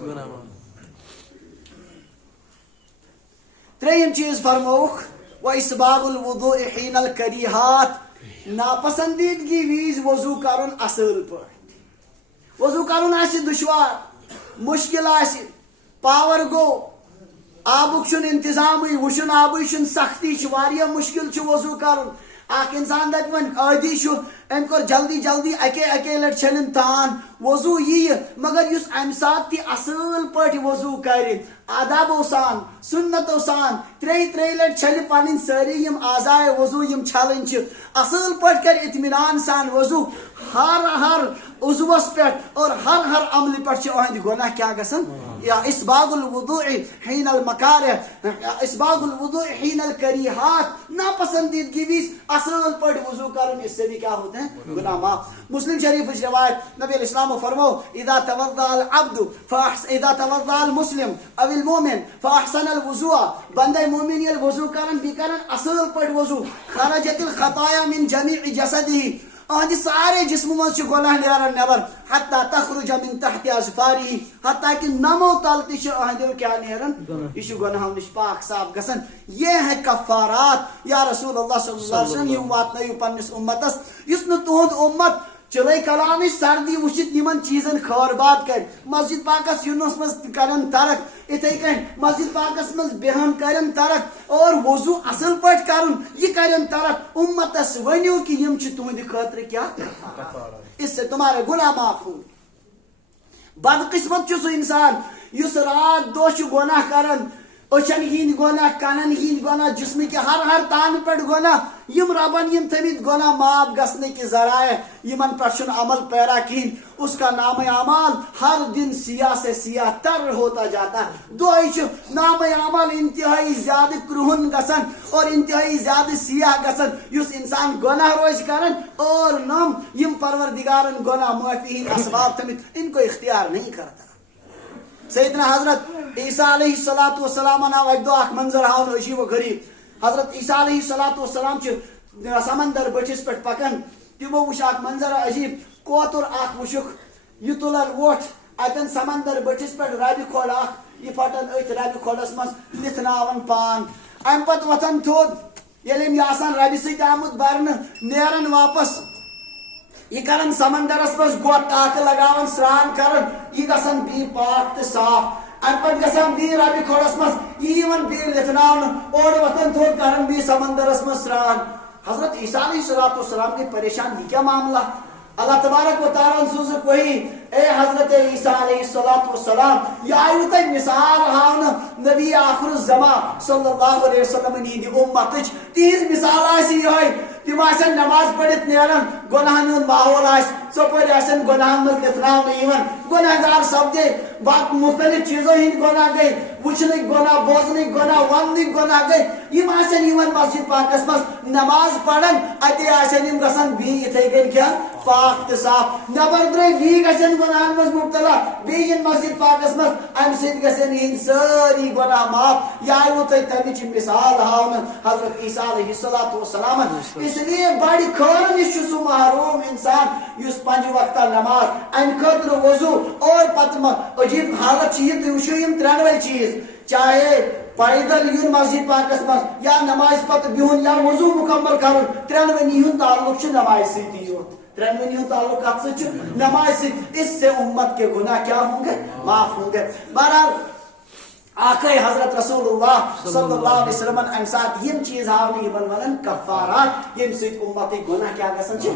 ترٛیٚیِم چیٖز فرمووُکھ واسباغ الوضوء حین الکریہات، ناپسندیدگی وِزِ وضو کرُن اصل پٲٹھۍ. وضو کرُن آسہِ دشوار، مشکل آسہِ، پاور گوٚو، آبُک چھُنہٕ انتظامٕے، وٕشُن آبٕے چھُنہٕ سختی، چھُ واریاہ مشکل چھُ وضو کرُن. اکھ انسان دپہِ وۄنۍ عٲدی چھُ أمۍ کوٚر جلدی جلدی اکے لٹہِ چھٔلِن تان وضو ییہِ، مگر یُس امہِ ساتہٕ تہِ اصل پٲٹھۍ وضو کرِ، آدابو سان سنتو سان، ترٛیٚیہِ لٹہِ چھلہِ پنٕنۍ سٲری یم اعضائے وضو یم چھلٕنۍ چھِ، اصل پٲٹھۍ کرِ اطمینان سان وضو ہر عضوس پٮ۪ٹھ اور ہر عملہِ پٮ۪ٹھ چھِ أہنٛدِ گۄناہ کیٛاہ گژھان. یا اسباغ الوضوء حین المکارہ، اسباغ الوضوء حین الکریہات، ناپسندیدگی وز اصل پٲٹھۍ وضو کرن، اس سے بھی کیا ہوتے ہیں گناہ معاف. مسلم شریف روایت نبی علیہ السلام فرمو اذا توضأ المسلم او المؤمن فاحسن الوضوء، بندہ مومن یل وضو کرن بی کرن اصل پٲٹھۍ وضو، خرجت الخطایا من جمیع جسدہ، اہندِ سارے جسم مز گناہ نیران نیبر، حتی تخرج من تحت اظفارہ، حتیٰ کہ نمو تل تہ اہندیو کیا نیران، یہ گناہو نش پاک صاف گژھان. یہ ہے کفارات. یا رسول اللہ صلی اللہ علیہ وسلم یم واتنٲیِو پننس امتس، یُس نہٕ تُہُنٛد امت چلے کلامٕچ سردی وٕچھِتھ یمن چیزن خٲر باد کر، مسجد پاکس یُنس مز کرن ترک، اتھے کن مسجد پاکس مز بیہن کرن ترک، اور وضو اصل پٲٹھۍ کرن یہ کرن ترک. امتس ؤنِو کہ یم چھِ تُہنٛدِ خٲطرٕ کیا، اس سے تمہارے گناہ معاف ہوں. بدقسمت چھُ سُہ انسان یُس رات دۄہ چھُ گۄناہ کران، اچھن ہند گناہ کنن ہند گناہ جسم کے ہر تان پہ گناہ یم ربن یم تھمت گناہ معاف گھنے کے ذرائع یمن پہ عمل پیرا کہین اس کا نام اعمال ہر دن سیاہ سے سیاہ تر ہوتا جاتا ہے. دہے نام اعمال انتہائی زیادہ کرہن گسن اور انتہائی زیادہ سیاہ گسن اس انسان گناہ روز کرن اور نم یم پروردگارن گناہ معافی ہند اسباب تھمت ان کو اختیار نہیں کرتا. سیدنا حضرت عیسیٰ علیہ الصلوۃ والسلام آو اک دہ اخ منظر ہاؤن عجیب و غریب. حضرت عیسیٰ علیہ الصلوۃ والسلام سمندر بٹھس پہ پکان تمو وچ اخ منظر عجیب کوتر اخ وچھک یہ تلن ووٹ اتن سمندر بٹھس پہ ربہِ کھوڑ اخ یہ پھٹن ات ربہِ کھوڑس مز لتھناون پان ام پتہ وتھن تھوٚد ییٚلہِ یہ آسان ربہِ سۭتۍ آمُت برنہٕ نیرن واپس یہ کرن سمندرس مز گوٹ ٹاکہ لگاون سران کرن یہ گژھن بی پاک تو صاف ام پتہ گژھان بی ربہِ کھوڑس مز یہ بی لتھناون اور وتھن تھوٚد کرن بی سمندرس مز سران. حضرت عیسیٰ علیہ الصلوۃ والسلام کے پریشان یہ کیا معاملہ. اللہ تبارک و تعالیٰ سوزک وہی اے حضرت عیسیٰ علیہ الصلوۃ والسلام یہ آیو تہ مثال ہاؤن نبی آخر الزمان صلی اللہ علیہ وسلم ہند امتچ تہذ مثال آسی یہ تم آسن نماز پڑھت نیران گناہن ہند ماحول آس ژوپر آسن گناہن مز لتھناؤن گناہ گار سپدے باقی مختلف چیزوں ہند گناہ گئی وچھنک گناہ بوزنک گناہ وننک گناہ گئی یم آسن یوان مسجد پاکس مز نماز پڑھن اتے آسن یم گژھن بی یتھے کن کیا پاک تو صاف نبر درے بی گژھن گناہن مز مبتلا بیین مسجد پاکس مز ام سۭتۍ گژھن یہند سٲری گناہ معاف یہ آیو تۄہہِ تمِچ مثال ہاونہٕ حضرت عیسیٰ علیہ الصلوۃ والسلام. اس لیے بڑِ خٲر نش چھُ سُہ محروم انسان یس 5 وقتہ نماز ام خاطر وضو اور پتہ عجیب حالت چھ یہ تُہۍ وٕچھِو یم ترٛٮ۪نوَے چیز چاہے پیدل یون مسجد پاکس مز یا نماز پتہ بہن یا وضو مکمل کرن ترٛٮ۪نوٕنی ہُنٛد تعلق چھ نماز سۭتی یوت ترٛٮ۪نوٕنی ہُنٛد تعلق کتھ سۭتۍ چھُ نماز سۭتۍ. اس سے امت کے گناہ کیا ہوں گے معاف ہوں گے. بہرحال آخر حضرت رسول اللہ صلی اللہ علیہ وسلم ام سات یم چیز ہاؤن یمن ونن کفارات یم سۭتۍ امت گناہ کیا گژھن چھ.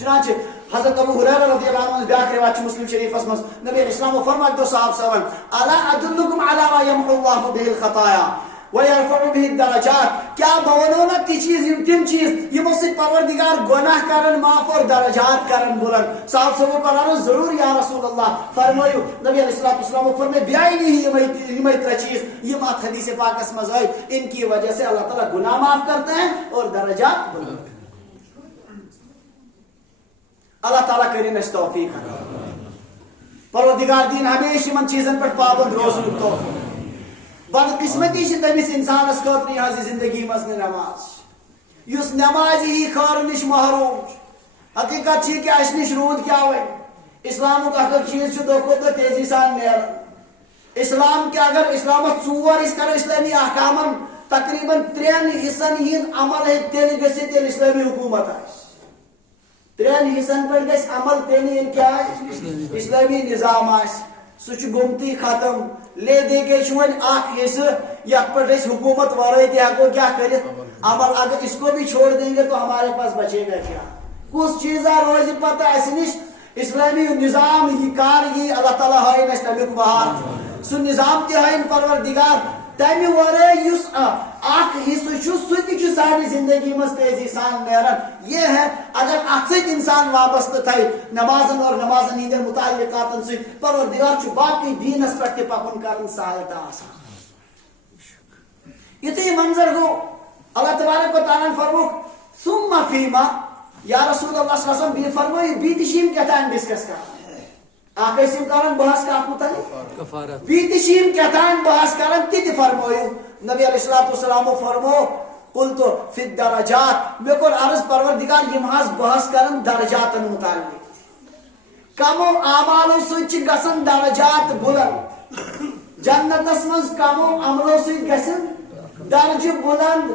چنانچہ حضرت ابو ہریرہ رضی اللہ عنہ بیاکھ روایت مسلم شریفس مز نبی اسلام و فرمائے دو صاحب صاحب الا ادلکم علی ما یمحو اللہ به الخطایا ويرفع به الدرجات. کیا بونو نا تی چیز تم چیز یمو سے پروردگار گناہ کرن معاف اور درجات کرن بلند. صاحب صاحب کو ضرور یا رسول اللہ فرمایو نبی علیہ الصلوۃ والسلام فرمائے بیائی نہیں یمے تر چیز یم ات حدیث پاک اس مز ان کی وجہ سے اللہ تعالی گناہ معاف کرتے ہیں اور درجات بلند کرتے ہیں. اللہ تعالیٰ کرے نش توفیق پروردگار دین ہمیشہ من چیزن پر پابند روزن توفیق. بدقسمتی تمس انسانس خاطر یہ زندگی مز نماز اس نماز ہی خار نش محروم. حقیقت کہ اس نش رود کیا ہوئے اسلام کا اگر چیز دہ کھو دہ تیزی سان نیران. اسلام کے اگر اسلامس ژور اس کرو اسلامی احکامن تقریباً 3 حصن ہند عمل ہے تیل گھت تیل اسلامی حکومت آس 3 حصن پہ گھس عمل تیل کیا اسلامی نظام آس سہ گمتی ختم. لے دے گے ون اخ حصہ یت پہ حکومت ورائے تہ ہیکو کیا کرت عمل. اگر اس کو بھی چھوڑ دیں گے تو ہمارے پاس بچے گا کیا. کس چیزا روز پتہ اس نش اسلامی نظام یہ کار یہ اللہ تعالیٰ ہائن اس تمیک بہار سہ نظام تہ ہائن پروردگار. تمہ ورائے اس اخ حصہ سہ تہ ساری زندگی مز تیزی سان نیران. یہ ہے اگر ات ست انسان وابستہ تھے نمازن اور نمازن ہند متعلقات ست پروردگار باقی دینس پہ پکن کرن سہل تو آسان. یتھے منظر گو اللہ تبارک و تعالیٰ فرموک ثم فیما یا رسول اللہ صلی اللہ علیہ وسلم فرمائی بیتشیم کیا تھا ڈسکس کر آقا اسم کرن بحث کا متعلق بیتشیم کیا تھا بحث کرن تی فرمایو نبی علیہ الصلوۃ والسلام فرمو قلت فی الدرجات میں کو عرض پروردگار یہ محض بحث کرن درجات متعلق کمو اعمالو سچ گسن درجات بلند. جنتس مز کمو عملو سچ گسن درجہ بلند.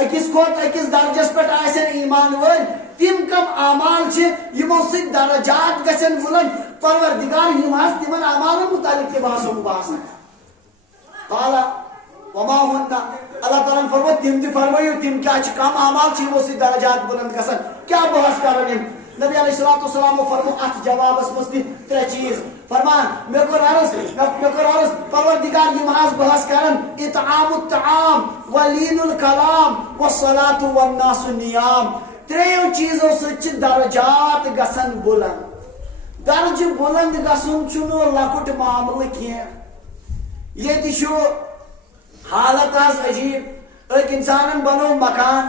اکس کھوت اکس درجس پہ آسن ایمان ول تم کم اعمال یمو سچ درجات گسن بلند. پروردگار یم حض تمن اعمال متعلق بحث و مباحثہ قال وما هن اللہ تعالیٰ فرمو تم تہ فرمایو تم کیا کم اعمال یمو سچ درجات بلند گسن کیا بحث کرن. نبی علیہ الصلوۃ والسلام فرمو ات جوابس مز 3 چیز فرمان میں کو عرض پروردگار پروردگار یہ محاذ بحث کرن اطعام الطعام ولین الکلام والصلاة والناس نیام تریو چیزوں سے درجات گسن بلند درج بلند گسن چھنو لکٹ معاملہ کیٚنٛہہ یہ شو حالت آز عجیب ایک انسانن بنو مکان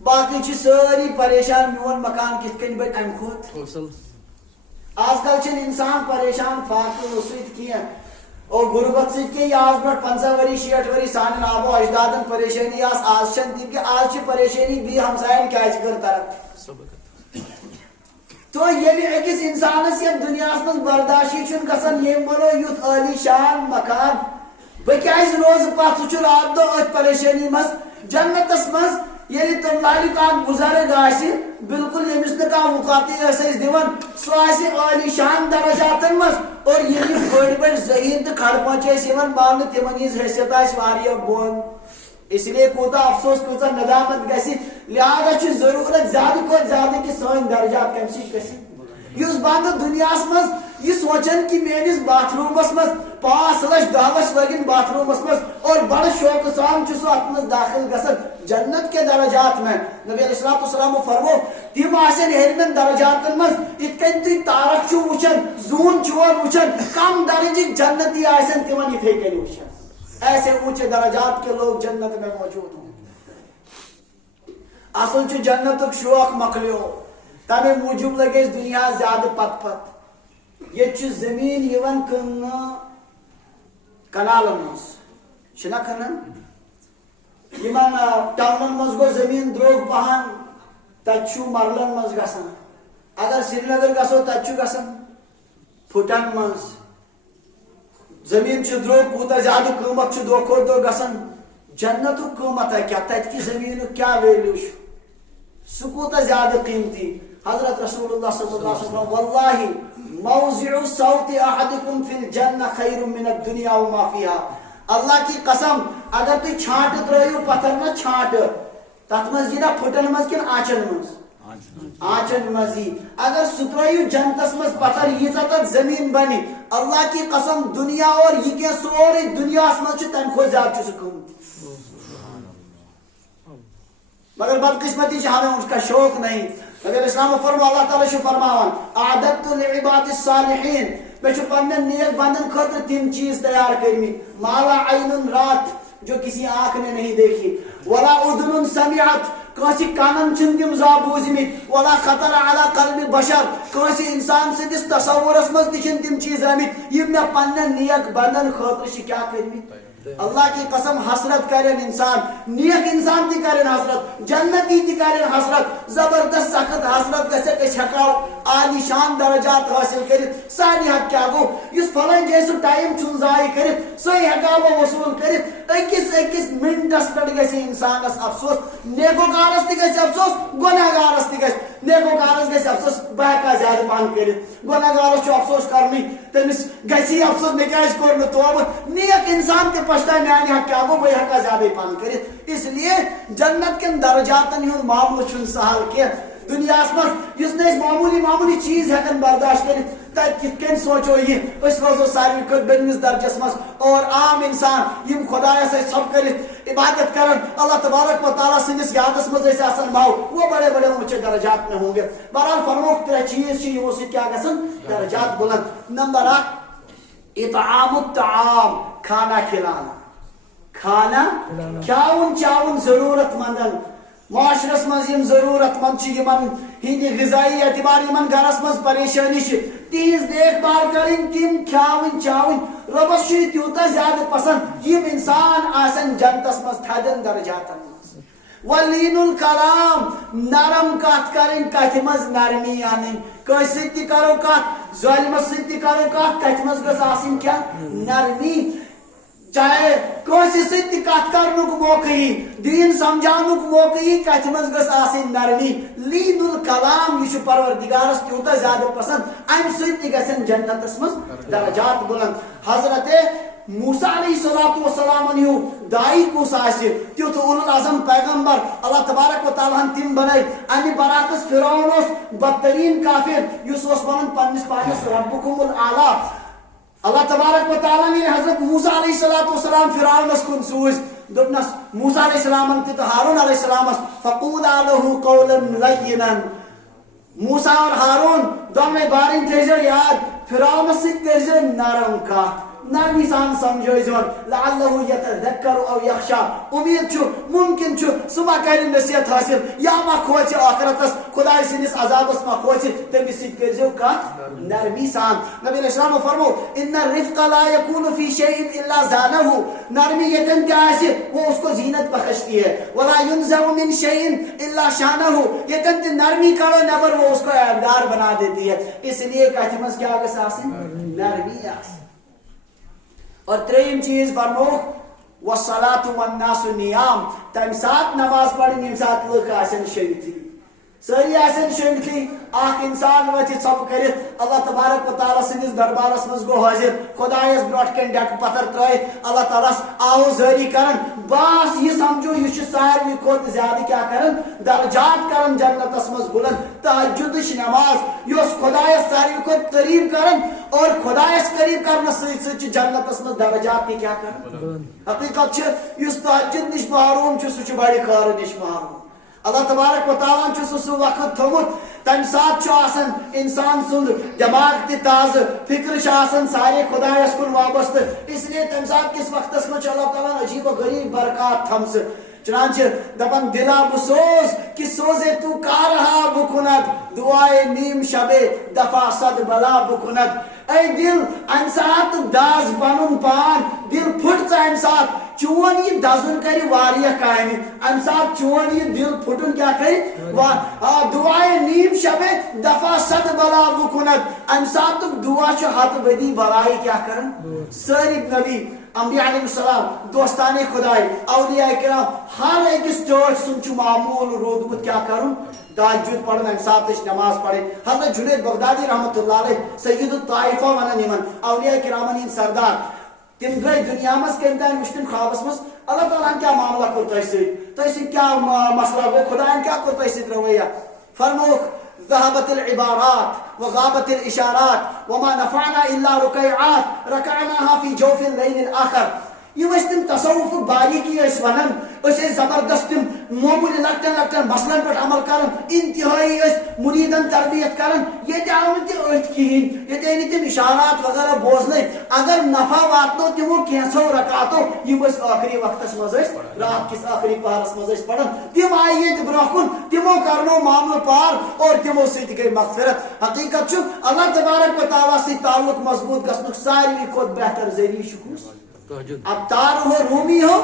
باقی چھ ساری پریشان میون مکان کت کن بن ام کھوت آج کل چھ انسان پریشان فاقہ سیت کیٚنٛہہ اور غربت سیت کی آج برٹ 50 وری 60 وری سان آبو اجدادن پریشانی آج چھ تم کہ آج چھ پریشانی بھی ہمسائن کیا کر طرف تو یہ اکس انسانس یہ دنیا من برداشی چھ گسن یہ بنو یوت عالی شان مکان بکیاز روز پتہ چھ رات دو ات پریشانی مس جنتس مز یلی تم لالی کا بزرگ آسی بالکل یمس نہ کا وقاتی ایسے دیون سو آسی عالی شان درجاتن مز اور یلی بڑ بڑ ذہین تو کھڑ پہنچے سیون ماننے تمنیز حیثیت آس واریا بون اس لیے کوتا افسوس کوتا ندامت گسی لہذا چھ ضرورت زیادہ کو زیادہ کہ سوئن درجات کم سی گسی یس بند دنیا مز یہ سوچن کہ میرس باتھ رومس مز 5 لچھ 10 لچھ لگن باتھ رومس مز اور بڑے شوق سان چھ سو ات مز داخل گسن جنت کے درجات میں نبی علیہ الصلوۃ والسلام فرمو تم آسن ہیرمن درجات مز ات کن تھی تارک چھو وچن زون چور وچن کم درجہ جنتی آسن تمن اتھے کن وچن ایسے اونچے درجات کے لوگ جنت میں موجود ہوں اصل چھ جنت شوق مکلیو تمے موجود لگے اس دنیا زیادہ پت پت یہ چھ زمین یون کن کنالن مز چھنا کنن یمن ٹاؤنن مز گو زمین دروگ پہن تچو مرلن مز گسن اگر سری نگر گسو تچو گسن پھٹن مز زمین چھ دروگ کوتا زیادہ قیمت چھ دو کھوت دو گسن جنت قیمت ہے کیا تت کی زمین کیا ویلیو سہ کوتا زیادہ قیمتی حضرت رسول اللہ صلی اللہ علیہ وسلم واللہ موضع صوت احدکم فی الجنہ خیر من الدنیا وما فیها اللہ کی قسم اگر تو چھانٹ ترایو پتھر نہ چھانٹ تت مز یہ پھٹن مز کن آنچن مز آنچن مزی اگر سترایو جنتس مز پتھر یہ تت زمین بنی اللہ کی قسم دنیا اور یہ کے سورے دنیا مز تم کھو زیادہ چھ قیمتی مگر بدقسمتی ہمیں اس کا شوق نہیں اگر اسلام فرما اللہ تعالی شو فرماوان اعددت لعباد الصالحین میں چھو پنن نیک بندن خاطر 3 چیز تیار کرمی مالا عین رات جو کسی آنکھ نے نہیں دیکھی ولا اذن سمعت کسی کانن چھن تم زابوزمی ولا خطر علی قلب بشر کسی انسان سے دس تصورس مز تچن تم چیز آمد یہ میں پنن نیک بندن خاطر چھ کیا کرمی اللہ کی قسم حسرت کرن انسان نیک انسان تی کرن حسرت جنتی تی کرن حسرت زبردست سخت حسرت گسے کہ چھکاو عالی شان درجات حاصل کرت سانی حق کیا گو اس فلن جیسو ٹائم چون ضائع کرت سوئی حقاو وصول کرت اکس منٹس پڑ گسی انسان اس افسوس نیکوکارس تی گسی افسوس گناہگارس تی گسی نیکوکارس گسی افسوس بہکا زیادہ پان کرت گناہگارس چو افسوس کرنی تمس گسی افسوس نکاش کرن توبہ نیک انسان کے پشتا میانی حق کیا گو بے حقا زیادہ پان کرت اس لیے جنت کے درجاتن ہی معاملہ چھن سہل کیا دنیا مز اس نے معمولی چیز ہیکن برداشت کرت تک کت کن سوچو یہ اس روزو ساروی کھت بنمس درجس مز اور عام انسان یم خدایا سے سب کرت عبادت کرن اللہ تبارک و تعالی سندس یادس مز ایسے آسن بھاؤ وہ بڑے بڑے اونچے درجات میں ہوں گے بہرحال فرموک ترے چیز چی وہ سے کیا گسن درجات بلند نمبر 8 اطعام الطعام کھانا کھلانا کھانا کھاون چاون ضرورت مندن معاشرس مز یم ضرورت مند یمن ہندی غذائی اعتبار یمن گرس مز پریشانی تیز دیکھ بھال کریں تم کھاون چاون ربس تیوتا زیادہ پسند یم انسان آسن جنتس مز تھدن درجاتن مز ولین الکلام نرم کت کریں کت مز نرمی آنیں کس سی کرو کت ظالمس سی کرو کت کت مز گس آسن کیا نرمی چاہے کوئی ست کت کرنک موقع دین سمجھانک موقع کت مز گس آسن نرمی لین الکلام یہ پروردگارس تیوتا زیادہ پسند ام ست گسن جنتس مز درجات بلند حضرت موسیٰ علیہ السلام دائی کس آسہ تیت اول العظم پیغمبر اللہ تبارک و تعالیٰ تم بنائی امی برعکس فرعون بدترین کافر اس ون پنس پانس ربکم الاعلی اللہ تبارک و تعالیٰ نے حضرت موسیٰ علیہ السلام فرعونس کن سوز دپنس موسیٰ علیہ السلام تہ ہارون علیہ السلام فقولا له قولا لینا موسیٰ اور ہارون دونوں بارن تھیزو یاد فرعونس ست کرزو نرم کات نرمی سان سمجھوزون لعلہ یتذکر او یخشا امید چھو ممکن چھو صبح کر نصیحت حاصل یا ما کھوچ آخرتس خدا سندس عذابس ما کھوچ تمس ست کرزو کات نرمی سان نبی علیہ السلام فرمو ان الرفق لا يكون في شيء الا زانه نرمی یتن کیا ہے وہ اس کو زینت بخشتی ہے ولا ينزع من شيء الا شانه یتن نرمی کرو نبر وہ اس کو عیبدار بنا دیتی ہے اس لیے کہتے ہیں کیا گس آسن نرمی آسن اور تریم چیز فرمو والصلاة والناس نیام تم سات نماز پڑھیں یم سات لوگ آسن شنگتی ساری آسن شنگتی آخ انسان وتی ثب کرت اللہ تبارک و تعالی سندس دربارس مز گو حاضر خدایس برٹ کن ڈک پتھر ترائت اللہ تعالیٰ آو زاری کرن باس یہ سمجھو یہ ساروی کھت زیادہ کیا کرن درجات کرن جنتس مز بلند تہجدش نماز یس خدایس ساروی کھت قریب کرن اور خدایس قریب کرنا سچ سچ جنتس مز درجات کی کیا کرن حقیقت چھ یس تہجد نش محروم چھ سچ بڑی کار نش محروم اللہ تبارک و تعالیٰ چھ سو وقت تھومت تم سات آسان انسان سند دماغ تہ تازہ فکر آسان سارے خدایس کن وابستہ اس لیے تم سات کس وقت میں اللہ تعالیٰ عجیب و غریب برکات تھمس چنانچہ دپن دلا بسوز کہ سوزے تو کارہا بکند دعائے نیم شبے دفع صد بلا بکند اے دل انسات داز بنن پان دل پھٹ ام سات چون یہ دزن کری واریہ کامہ ام سات چون یہ دل پھٹن کیا کری دعائے نیم شبے دفع صد بلا بکند ام سات دعا چھ ہت بدی بلائی کیا کرن ساری نبی انبیاء علیہ السلام دوستان خدای اولیاء کرام ہر ایک سٹیٹ سن معمول رودمت کیا کرن تہجد پڑھن ام سات نماز پڑھیں حضرت جنید بغدادی رحمۃ اللہ علیہ سید الطائفہ ونن یمن اولیاء کرامن ہند سردار تم گئی دنیا مز کم تین وچ تم خوابس مز اللہ تعالیٰ کیا معاملہ کور تہ سی کیا مسئلہ گو خدایان کیا کور تہ سی رویہ فرموک ذهبت العبارات وغابت الاشارات وما نفعنا الا ركيعات ركعناها في جوف الليل الاخر یہ تم تصوف باریکی ونان زبردست تم معمولی لکٹن لکٹن مسلن پہ عمل کرن انتہائی مریدن تربیت کرن یہ آو ات کہین یہ تم اشارات وغیرہ بوزن اگر نفع واتنو تمو کینسو رکاتو یہ آخری وقت مز رات کس آخری پہرس مز پڑھن تم آئی یہ برکن تمو کرنو معاملہ پار اور تمو ست گئی مغفرت حقیقت اللہ تبارک و تعالیٰ سے تعلق مضبوط گھنک ساروی کھت بہتر ذریعہ شکر اب تار ہو رومی ہو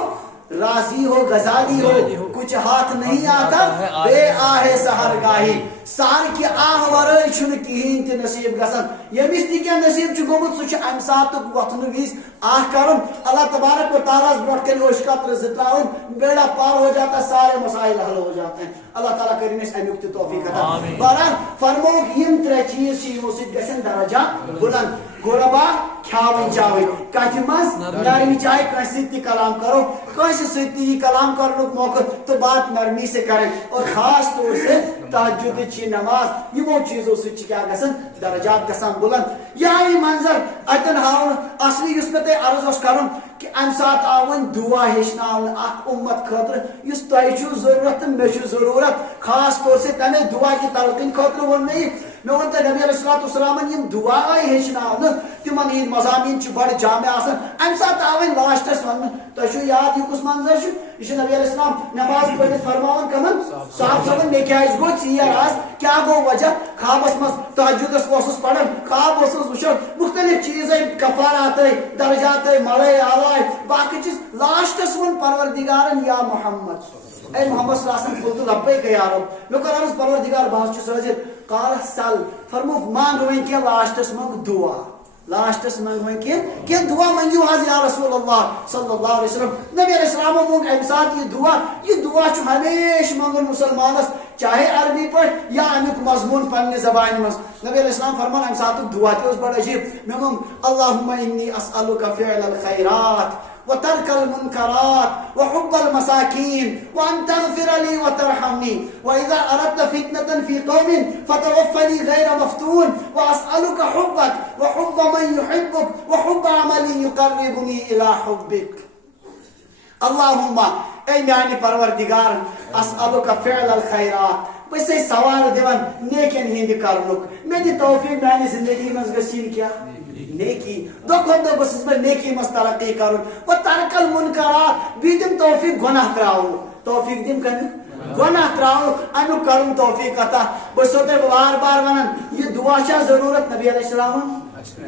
راضی ہو غزالی ہو کچھ ہاتھ نہیں آتا بے آہ سہر گاہی سار کی آہ ورائے چھن کہین تی نصیب گسن یمس تی کیا نصیب چھ گومت سو ام سات وتن ویز آہ کرن اللہ تبارک و تعالیٰ برٹ کن اشکت زتراؤن بیڑا پار ہو جاتا سارے مسائل حل ہو جاتے ہیں اللہ تعالیٰ کریم اس امیک توفیق عطا بہرحال فرموک یم ترے چیز چھ یمو سۭتۍ گژھن درجہ بلند گوربا کھاون چاوی کتھ مز نرمی چاہے کنس سۭتۍ کلام کرو کنس سۭتۍ کلام کرنُک موقع تو بات نرمی سے کریں اور خاص طور سے تہجد چھ نماز یمو چیزوں سے کیا گژھن درجات گژھان بلند یہ منظر اتن ہاؤن اصلی اس پہ عرض اس کرن کہ ام سات آون دعا ہیچناون اخ امت خاطر اس تہ چھو ضرورت مے چھو ضرورت خاص طور سے تمے دعا کی تلقین خاطر ون نہیں میں ون نبی علیہ السلام یم دعا آئی ہیچناون تمن ہند مضامین چھ بڑ جامع آسان ام سات آون لاسٹس ون تہ چھو یاد یہ کس منظر چھ یہ نبی علیہ السلام نماز پڑھت فرماون کمن صاحب صاحب میں کیا اس گو ژیر آس کیا گو وجہ خوابس مز تہجدس اوسس پڑھن خواب اوسس وچھن مختلف چیزیں کفارات درجات مڑے آلائے باقی چیز لاسٹس ون پروردگارن یا محمد اے محمد صلی اللہ علیہ وسلم قلت لبیک یا رب میں کر عرض پروردگار بہت چھ حاضر قال سل فرمو مانگ وین کیا لاسٹس منگ دعا لاسٹس منگ وین کیا دعا منگیو حض یا رسول اللہ صلی اللہ علیہ وسلم نبی علیہ السلام منگ ام سات یہ دعا چھ ہمیش منگن مسلمانس چاہے عربی پہ یا امیک مضمون پنہ زبان مز نبی علیہ السلام فرمان ام سات دعا تہ بڑا عجیب میں منگ اللہم انی اسألک فعل الخیرات وترك المنكرات وحب المساكين وأن تغفر لي وترحمني وإذا أردت فتنة في قوم فتوفني غير مفتون وأسألك حبك وحب من يحبك وحب عمل يقربني إلى حبك. اللهم اے میانی پروردگار اسألک فعل الخیرات بس سوال دیوان نیکن ہند کرنک میں دی توفیق میانی زندگی مز گسین کیا نیکی دو خود دو بس میں نیکی مز ترقی کرن و ترک المنکرات بیدم توفیق گناہ تراؤن توفیق دیم کرن گناہ تراؤن انو کرن توفیق عطا بس ہوتے بار بار ونن یہ دعا شاہ ضرورت نبی علیہ السلام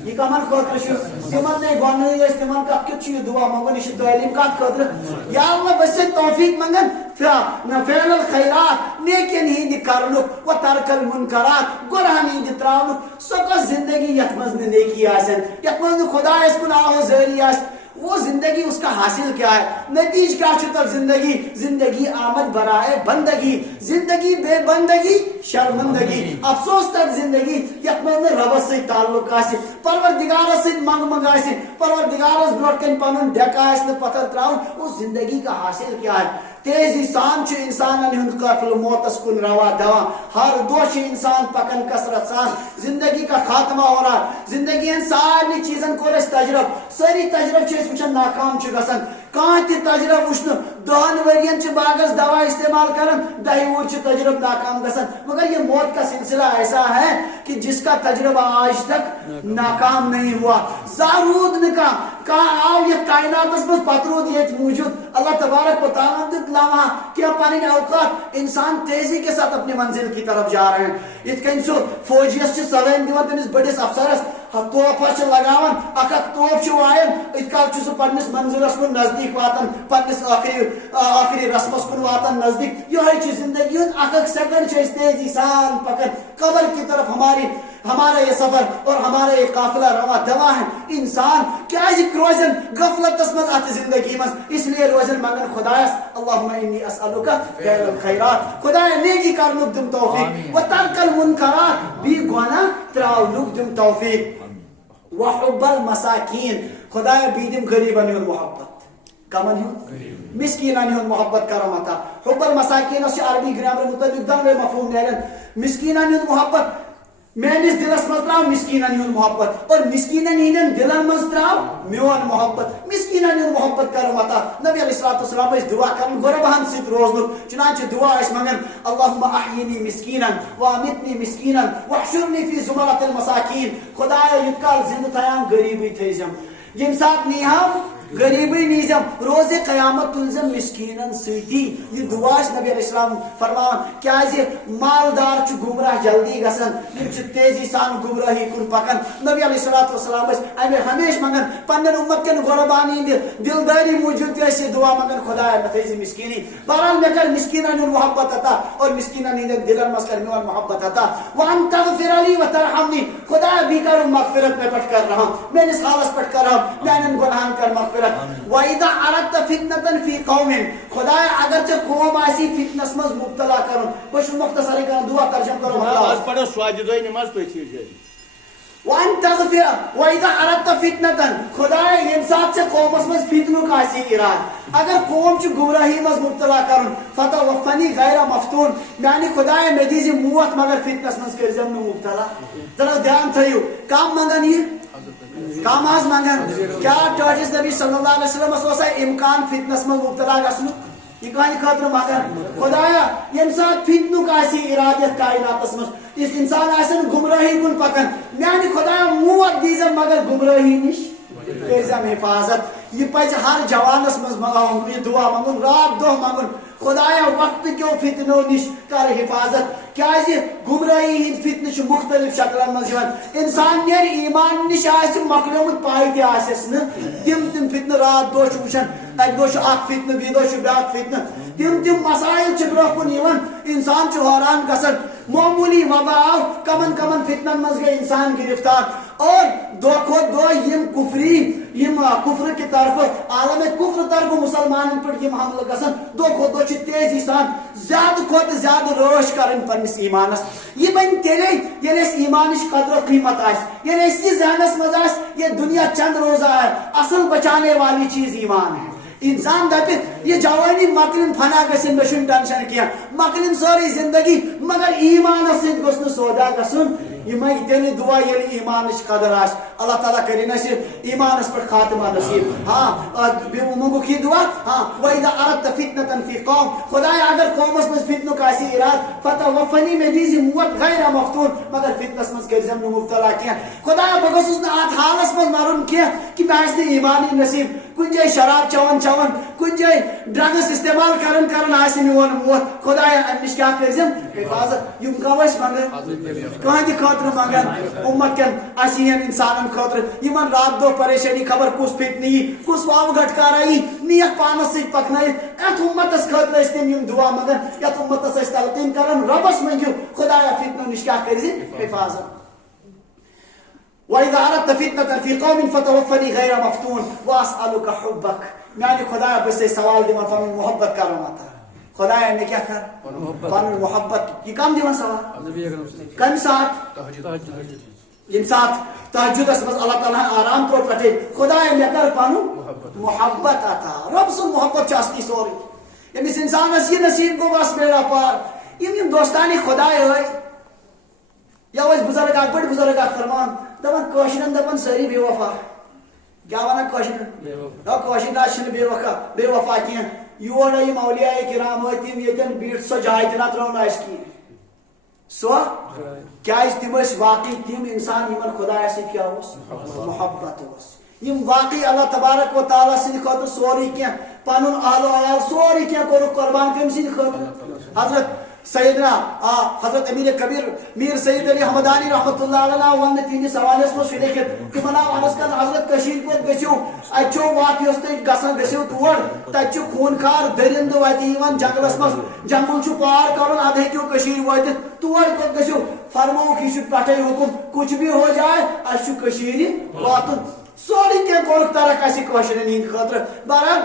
یہ کمن خاطر چھ تمن نے گونن اس تمن کا کچھ یہ دعا منگن اس تعلیم کا خاطر یا اللہ بس توفیق منگن فعل الخیرات نیکن ہند کرنک و ترک المنکرات گناہ ہند تراؤنک سب زندگی یت مز نیکی آسن یت مز خدا اس کو نہ ذریعہ آس وہ زندگی اس کا حاصل کیا ہے نتیج کیا چھتر زندگی زندگی آمد برائے بندگی زندگی بے بندگی شرمندگی افسوس تک زندگی یتمن رب سے تعلق آسن پروردگار سے منگ منگ آسن پروردگار برٹ کن پنن ڈیک آسن پتھر تراؤن اس زندگی کا حاصل کیا ہے تیزی سان چھ انسان ہند قافل موتس کن روا دوا ہر دوش انسان پکن کثرت سان زندگی کا خاتمہ ہو رہا زندگی ان ساری چیزن کو اس تجرب ساری تجرب چھ وچھن ناکام چھ گسن کان تی تجرب وچھن دہن ورین چھ باغس دوا استعمال کرن دہی وچ تجرب ناکام گسن مگر یہ موت کا سلسلہ ایسا ہے کہ جس کا تجربہ آج تک ناکام نہیں ہوا زارود نے کہا آؤ یہ کائنات اس میں پترود یہ موجود اللہ تبارک و تعالیٰ لمحہ کیا پانی اوقات انسان تیزی کے ساتھ اپنی منزل کی طرف جا رہے ہیں ات کن سو فوجیس چھ سلام دیوان تمس بڑس افسرس توفہ چھ لگاوان اک توف چھ وائن ات کال چھ سو پنس منزلس کن نزدیک واتن پنس آخری رسمس کن واتن نزدیک یہ چھ زندگی اک سیکنڈ چھ تیزی سان پکن قبر کی طرف ہمارا یہ سفر اور ہمارا یہ قافلہ روا دوا ہے انسان کیا روزن غفلت من ات زندگی مز اس لیے روزن منگن خدایس اللهم انی اسالک فعل الخیرات خدایا نیکی کرنک دم توفیق و ترک المنکرات بھی گناہ تراونک دم توفیق و حب المساکین خدایا بیدم غریبن ہن محبت کمن ہن مسکینان ہن محبت کرم عطا حب المساکین اس عربی گرامر مطابق دم مفہوم نیرن مسکینان ہن محبت میانس دلس مز تراو مسکینن ہن محبت اور مسکینن ہن دلن مز تراو میون محبت مسکینن ہن محبت کرم عطا نبی علیہ الصلوۃ والسلام اس دعا کرن غربہن ست روزن چنانچہ دعا اس منگن اللهم احیینی مسکینا وامیتنی مسکینا واحشرنی فی زمرۃ المساکین خدایا یتکال زندہ تھیام غریبی تھیزم یم سات نیہم غریبی نیزم روز قیامت تلزم مسکینن سیتی یہ دعا نبی علیہ السلام فرمان کیا مالدار چھ گمراہ جلدی گسن یم چھ تیزی سان گمراہی کن پکن نبی علیہ السلام امیر ہمیش منگن پنن امت کن غربانی دلداری موجود یہ دعا منگن خدایا نتیز مسکینی بہرحال میں کر مسکینن محبت عطا اور مسکینن دلن مز کر میون محبت عطا وان تغفر لی وترحمنی خدایا بھی کر مغفرت میں پٹ کر رہا ہوں میں اس حالت پٹ کر رہا ہوں میں ان گناہان کر مغفرت وَإِذَا أَرَدْتَ فِتْنَةً فِي قَوْمٍ خدایا اگر چھ قوم آسی فتنس مز مبتلا کرن بش مختصر کرن دعا ترجمہ کرو آج پڑھو سواجدوی نماز تو تھی جائے وان تغفر وَإِذَا أَرَدْتَ فِتْنَةً خدایا یم ساتھ سے قوم مز فتنو کا اسی اراد اگر قوم چھ گمراہی مز مبتلا کرن فتوفنی غیر مفتون یعنی خدایا میں دیزی موت مگر فتنس مز کر زم مبتلا چلو دھیان تھیو کام منگن یہ کام آز منگن کیا ٹاٹس نبی صلی اللہ علیہ وسلم اس امکان فتنس میں مبتلا گسن یہ کہانی خاطر مگر خدایا یم سات فتنو کا اسی ارادت کائنات میں اس انسان آسن گمراہی کن پکن یعنی خدایا موت دیزم مگر گمراہی نش کیزم حفاظت یہ پز ہر جوانس مز منگن یہ دعا منگن رات دہ منگن خدایا وقت کیو فتنو نش کر حفاظت کیا گمراہی ہند فتنہ چھ مختلف شکلن مز انسان نیر ایمان نش آس مکلیومت پائی تہ آسس نا تم فتنہ رات دہ چھ وچھان اک دہ اخ فتنہ بی دہ بیاکھ فتنہ تم مسائل چھ برہ کن یوان انسان چھ حیران گژھان معمولی وبا آو کمن فتنن مز گئی انسان گرفتار اور دو کھوت دو یم کفری یم کفر کی طرف عالم کفر طرف مسلمان پر یم حملہ گسن دو کھوت دو چھ تیزی سان زیادہ کھوت زیادہ روش کرن پنس ایمانس یہ بن تیلے یعنی اس ایمانش قدر و قیمت آس یعنی اس کی ذہنس مز آس یہ دنیا چند روزہ ہے اصل بچانے والی چیز ایمان ہے انسان دپہ یہ جوانی مکلن فنا گھن بشن ٹینشن کیا مکلن ساری زندگی مگر ایمان سۭتۍ گوٚژھ نہٕ سودا گژھُن یمے تیلہِ دعا ییٚلہِ ایمانٕچ قدر آسہِ اللہ تعالیٰ کٔرِنۍ اَسہِ ایمانس پٮ۪ٹھ خاتمہ نصیب ہاں منگوکھ یہ دعا ہاں وَإِذَا أَرَدْتَ فِتْنَةً فِي قَوْمٍ خدایا اگر قومس منٛز فتنُک آسہِ اراد فتوفنی مےٚ دیٖزِ موت غیر مفتون مگر فتنس منٛز کٔرزٮ۪م نہٕ مبتلا کینٛہہ خدایا بہٕ گوٚژھُس نہٕ اتھ حالس منٛز مرُن کینٛہہ کہ مےٚ آسہِ نہٕ ایمانٕے نصیب کُنہِ جایہِ شراب چون کُنہِ جایہِ ڈرگس استعمال کرن آسہِ میون موت خدایا امہِ نش کیٛاہ کٔرزٮ۪م حفاظت یم کم ٲسۍ منگان کٕہٕنۍ تہِ خٲطرٕ منگان امت کٮ۪ن اَسہِ یِن انسانن خٲطرٕ یمن رات دۄہ پریشانی خبر کُس فتنہٕ یی کُس واو گٹکارا یی نیک پانس سۭتۍ پکنٲیِتھ یتھ امتس خٲطرٕ ٲسۍ تِم یم دعا منگان یتھ امتس ٲسۍ تلقین کران رۄبس منٛگِو خدایا فتنو نش کیٛاہ کٔرزِ حفاظت وَإِذَا أَرَدْتَ فِتْنَةً فِي قَوْمٍ فَتَوَفَّنِي غَيْرَ مَفْتُونٍ وَأَسْأَلُكَ حُبَّكَ میانہِ خدایا بہٕ چھُسے سوال دِوان پنُن محبت کرو عطا خدایا مےٚ کیٛاہ کر پنُن محبت یہ کم دِوان سوال کمہِ ساتہٕ ییٚمہِ ساتہٕ تہجدس منٛز اللہ تعالیٰ ہن آرام تروو پٮ۪ٹھے خدایا مےٚ کر پنُن محبت عطا رۄب سُنٛد محبت چھُ اصلی سورُے ییٚمِس انسانس یہِ نصیب گوٚو بس بیڑا پار یم دوستانی خداے ٲے یا ٲسۍ بُزرگ اکھ بٔڑۍ بُزرگ اکھ فرمان دپان کٲشرٮ۪ن دپان سٲری بے وفا کیا ونان کٲشِر نہ چھِنہٕ بے وفا کینٛہہ یور یم اولیاء کرام ٲسۍ تِم ییٚتٮ۪ن بیٖٹھ سۄ جاے تہِ نہ ترٲوٕن اَسہِ کینٛہہ سۄ کیازِ تِم ٲسۍ واقعی تِم انسان یمن خدایس سۭتۍ کیٛاہ اوس محبت اوس یم واقعی اللہ تبارک و تعالیٰ سٕنٛدِ خٲطرٕ سورُے کینٛہہ پنُن اہل و عیال سورُے کینٛہہ کوٚرُکھ قۄربان کٔمۍ سٕنٛدِ خٲطرٕ حضرت سیدنا حضرت امیر کبیر میر سید علی حمدانی رحمۃ اللہ علیہ ون تہندس حوالس مز لیکھت تمن آو عرض کر حضرت کشیر پہ گژھو اتو وات یس تھی گھان گژھو تور تت خونخار درند وتہ جنگلس مز جنگل پار کرن اد ہیکو کشیر واتت تور کت گژھو فرموک یہ پٹھے حکم کچھ بھی ہو جائے اس کشیر واتن سورے کینٛہہ کوٚرُکھ ترک اسہِ کٲشرٮ۪ن ہٕنٛدِ خٲطرٕ بہرحال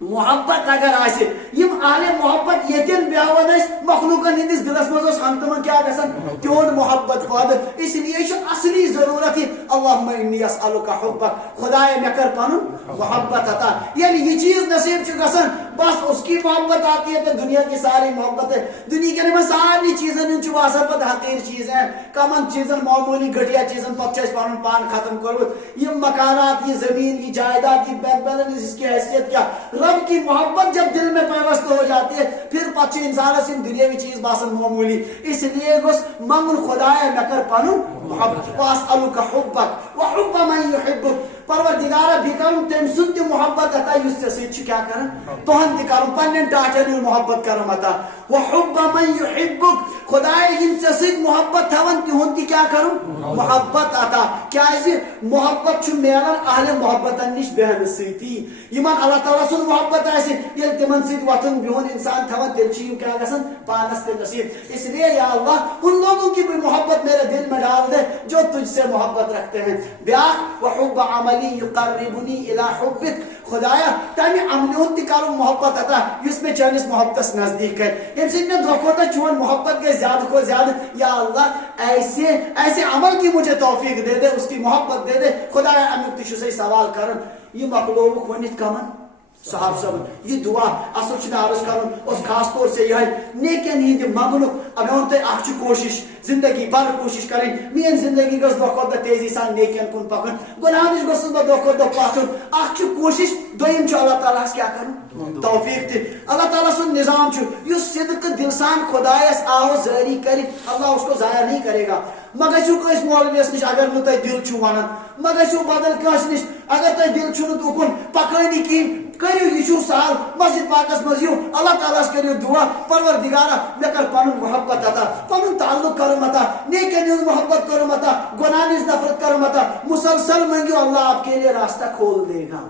محبت اگر آسہِ یم اہل محبت یتین بیاون مخلوقن ہندس دلس مز ہم تمن کیا گژھان تہد محبت پٲدٕ اس لیے اصلی ضرورت اللہم انی اسألک حبک خدایا مےٚ کر پنن محبت عطا ییٚلہِ یہ چیز نصیب گژھان بس اس کی محبت آتی ہے تو دنیا کی ساری محبت ہے دنیا کے ساری چیزن ہند باسان پتہ حقیر چیز ہیں کمن چیزن معمولی گھٹیا چیزن پتہ پن پان ختم کورمت یہ مکانات یہ زمین یہ جائیداد یہ بینک بیلنس اس کی حیثیت کیا رب کی محبت جب دل میں پیوست ہو جاتی ہے پھر پتہ انسانس ان دنیاوی چیز باسان معمولی اس لیے گوس منگن خدایا مےٚ کر پنن محبت واسألک حبک وحب من یحبک پروردگارا بھی کرن تم سن تہ محبت عطا یس ژےٚ سۭتۍ چھُ کیا کرن تہن تہ کرن پنن ٹاٹھن ہُنٛد محبت کرن عطا وحب من یحبک خدایا یم ژےٚ سۭتۍ محبت تھاون تہن تہ کیا کرن محبت عطا کیازِ محبت چھُ میلان اہل محبتن نش بیہنہٕ سۭتی یمن اللہ تعالیٰ سُنٛد محبت آسہِ ییٚلہِ تمن سۭتۍ وۄتھُن بِہُن انسان تھاون تیٚلہِ چھِ یم کیا گژھان پانس تہِ نصیب اس لیے یا اللہ ان لوگوں کی بھی محبت میرے دل میں ڈال دے جو تجھ سے محبت رکھتے ہیں بیاکھ وحب عملی یقربنی الی حبک خدایا تمہ عملہِ ہُنٛد تہِ کرُن محبت عطا یُس مےٚ چٲنِس محبتس نزدیک کرِ ییٚمہِ سۭتۍ مےٚ دۄہ کھۄتہٕ چون محبت گژھِ زیادہ کھۄتہٕ زیادہ یا اللہ ایسے عمل کی مجھے توفیق دے دے اس کی محبت دے دے خدایا امیُک تہِ چھُسے سوال کران یہ مۄکلووُکھ ؤنِتھ کمن صاحب صاحب یہ دعا اصل چھ عرض کرن اس خاص طور سے یہ نیکن ہند منگنک اب ہم تہ کوشش زندگی بھر کوشش کریں مین زندگی گھس دہ کھۄتہٕ تیزی سان نیکن کن پکن گناہ نش گھس بہ دہ کھۄتہٕ دہ پکن اخ کوشش دویم اللہ تعالیٰ کیا کرن توفیق تہ اللہ تعالیٰ سن نظام اس صدق دل سان خدایس آو جاری کر اللہ اس کو ضائع نہیں کرے گا مہ گھو کس مولویس نش اگر نہ تہ دل ونان مہ گھو بدل کس نش اگر تہ دل چھو نہ تکن پکانی کہین کرو یہ سال مسجد پاکس مز یو اللہ تعالیٰ کرو دعا پروردگارا مے کر پن محبت عطا پن تعلق کرم عطا نیکن ہز محبت کرم عطا گناہ نش نفرت کرم عطا مسلسل منگو اللہ آپ کے لیے راستہ کھول دے گا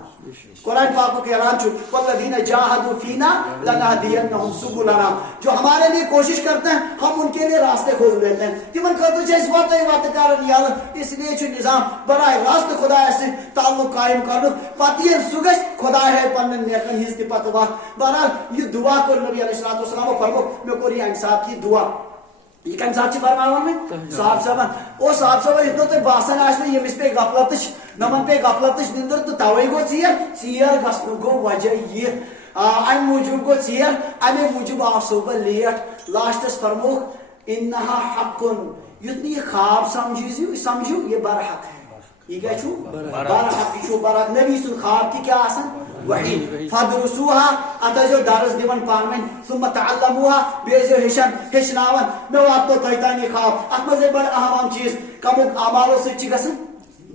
قرآن پاک کے اعلان چھو والذین جاہدوا فینا لنہدینہم سبلنا جو ہمارے لیے کوشش کرتے ہیں ہم ان کے لیے راستے کھول دیتے ہیں تمن خاطر چھ اس وات کرن یل اس لیے چھ نظام براہ راست خدا سے تعلق قائم کرن پتہ یہ سگس خدا ہے پن نیکن ہز تہ پتہ وقت بہرحال یہ دعا کر نبی علیہ الصلوۃ والسلام فرمو میں کور یہ انصاف کی دعا یہ کم سات فرماون میں صاحب صاحب او صاحب صاحب اتنا تو باسان آس یمس پہ غفلتش نمن پہ غفلتش نندر تو توے گو ژیر گھن گو وجہ یہ ام موجود گو ژیر امے موجود آسو بہ لیٹ لاسٹس فرموک انہا حق یت یہ خواب سمجھو یہ برحق ہے یہ کیا چھو برحق یہ چھو برحق نبی سن خواب کی کیا آسان وحی فدرسوها اتجو درس دیون پانوین ثم تعلموها بیزو ہشناون میں واتو تیتانی خواب اتمز بڑا اہم چیز کمو اعمالو سے چی گسن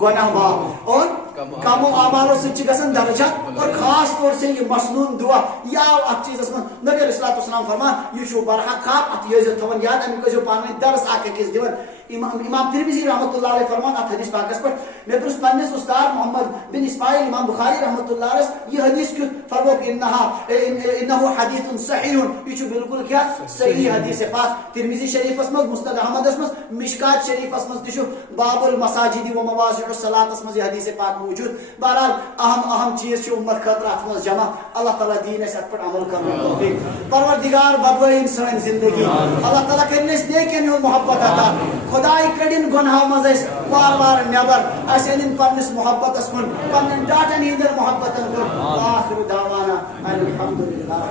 گناہ معاف اور کم اعمالو سے گژھن درجات اور خاص طور سے یہ مسنون دعا یا ات چیز نبی علیہ الصلوۃ والسلام فرمان یہ برحق خواب ات یہ تھون یاد امی کو پانوین درس اک أکس دِوان امام ترمذی رحمۃ اللہ علیہ فرمان ات حدیث پاکس پر میں پرس پنس استاد محمد بن اسماعیل امام بخاری رحمۃ اللہ علیہ یہ حدیث کی فرموک انه حدیث صحیح یہ بالکل کیا صحیح حدیث پاک ترمذی شریف مز مسند احمد مز مشکات شریف مز تہ باب المساجد و مواضع الصلاۃ مز یہ حدیث پاک موجود بہرحال اہم چیز امت خاطر ات مز جمع اللہ تعالیٰ دین اس ات پر عمل کرنے توفیق پروردگار بدوین سن زندگی اللہ تعالیٰ کرن اس نیکن محبت عطا خدای کڑین گناہ مز وار وار نبر اس ان پنس محبت کن پنن ڈاٹن ہندر محبت کن آخر دعوانا الحمدللہ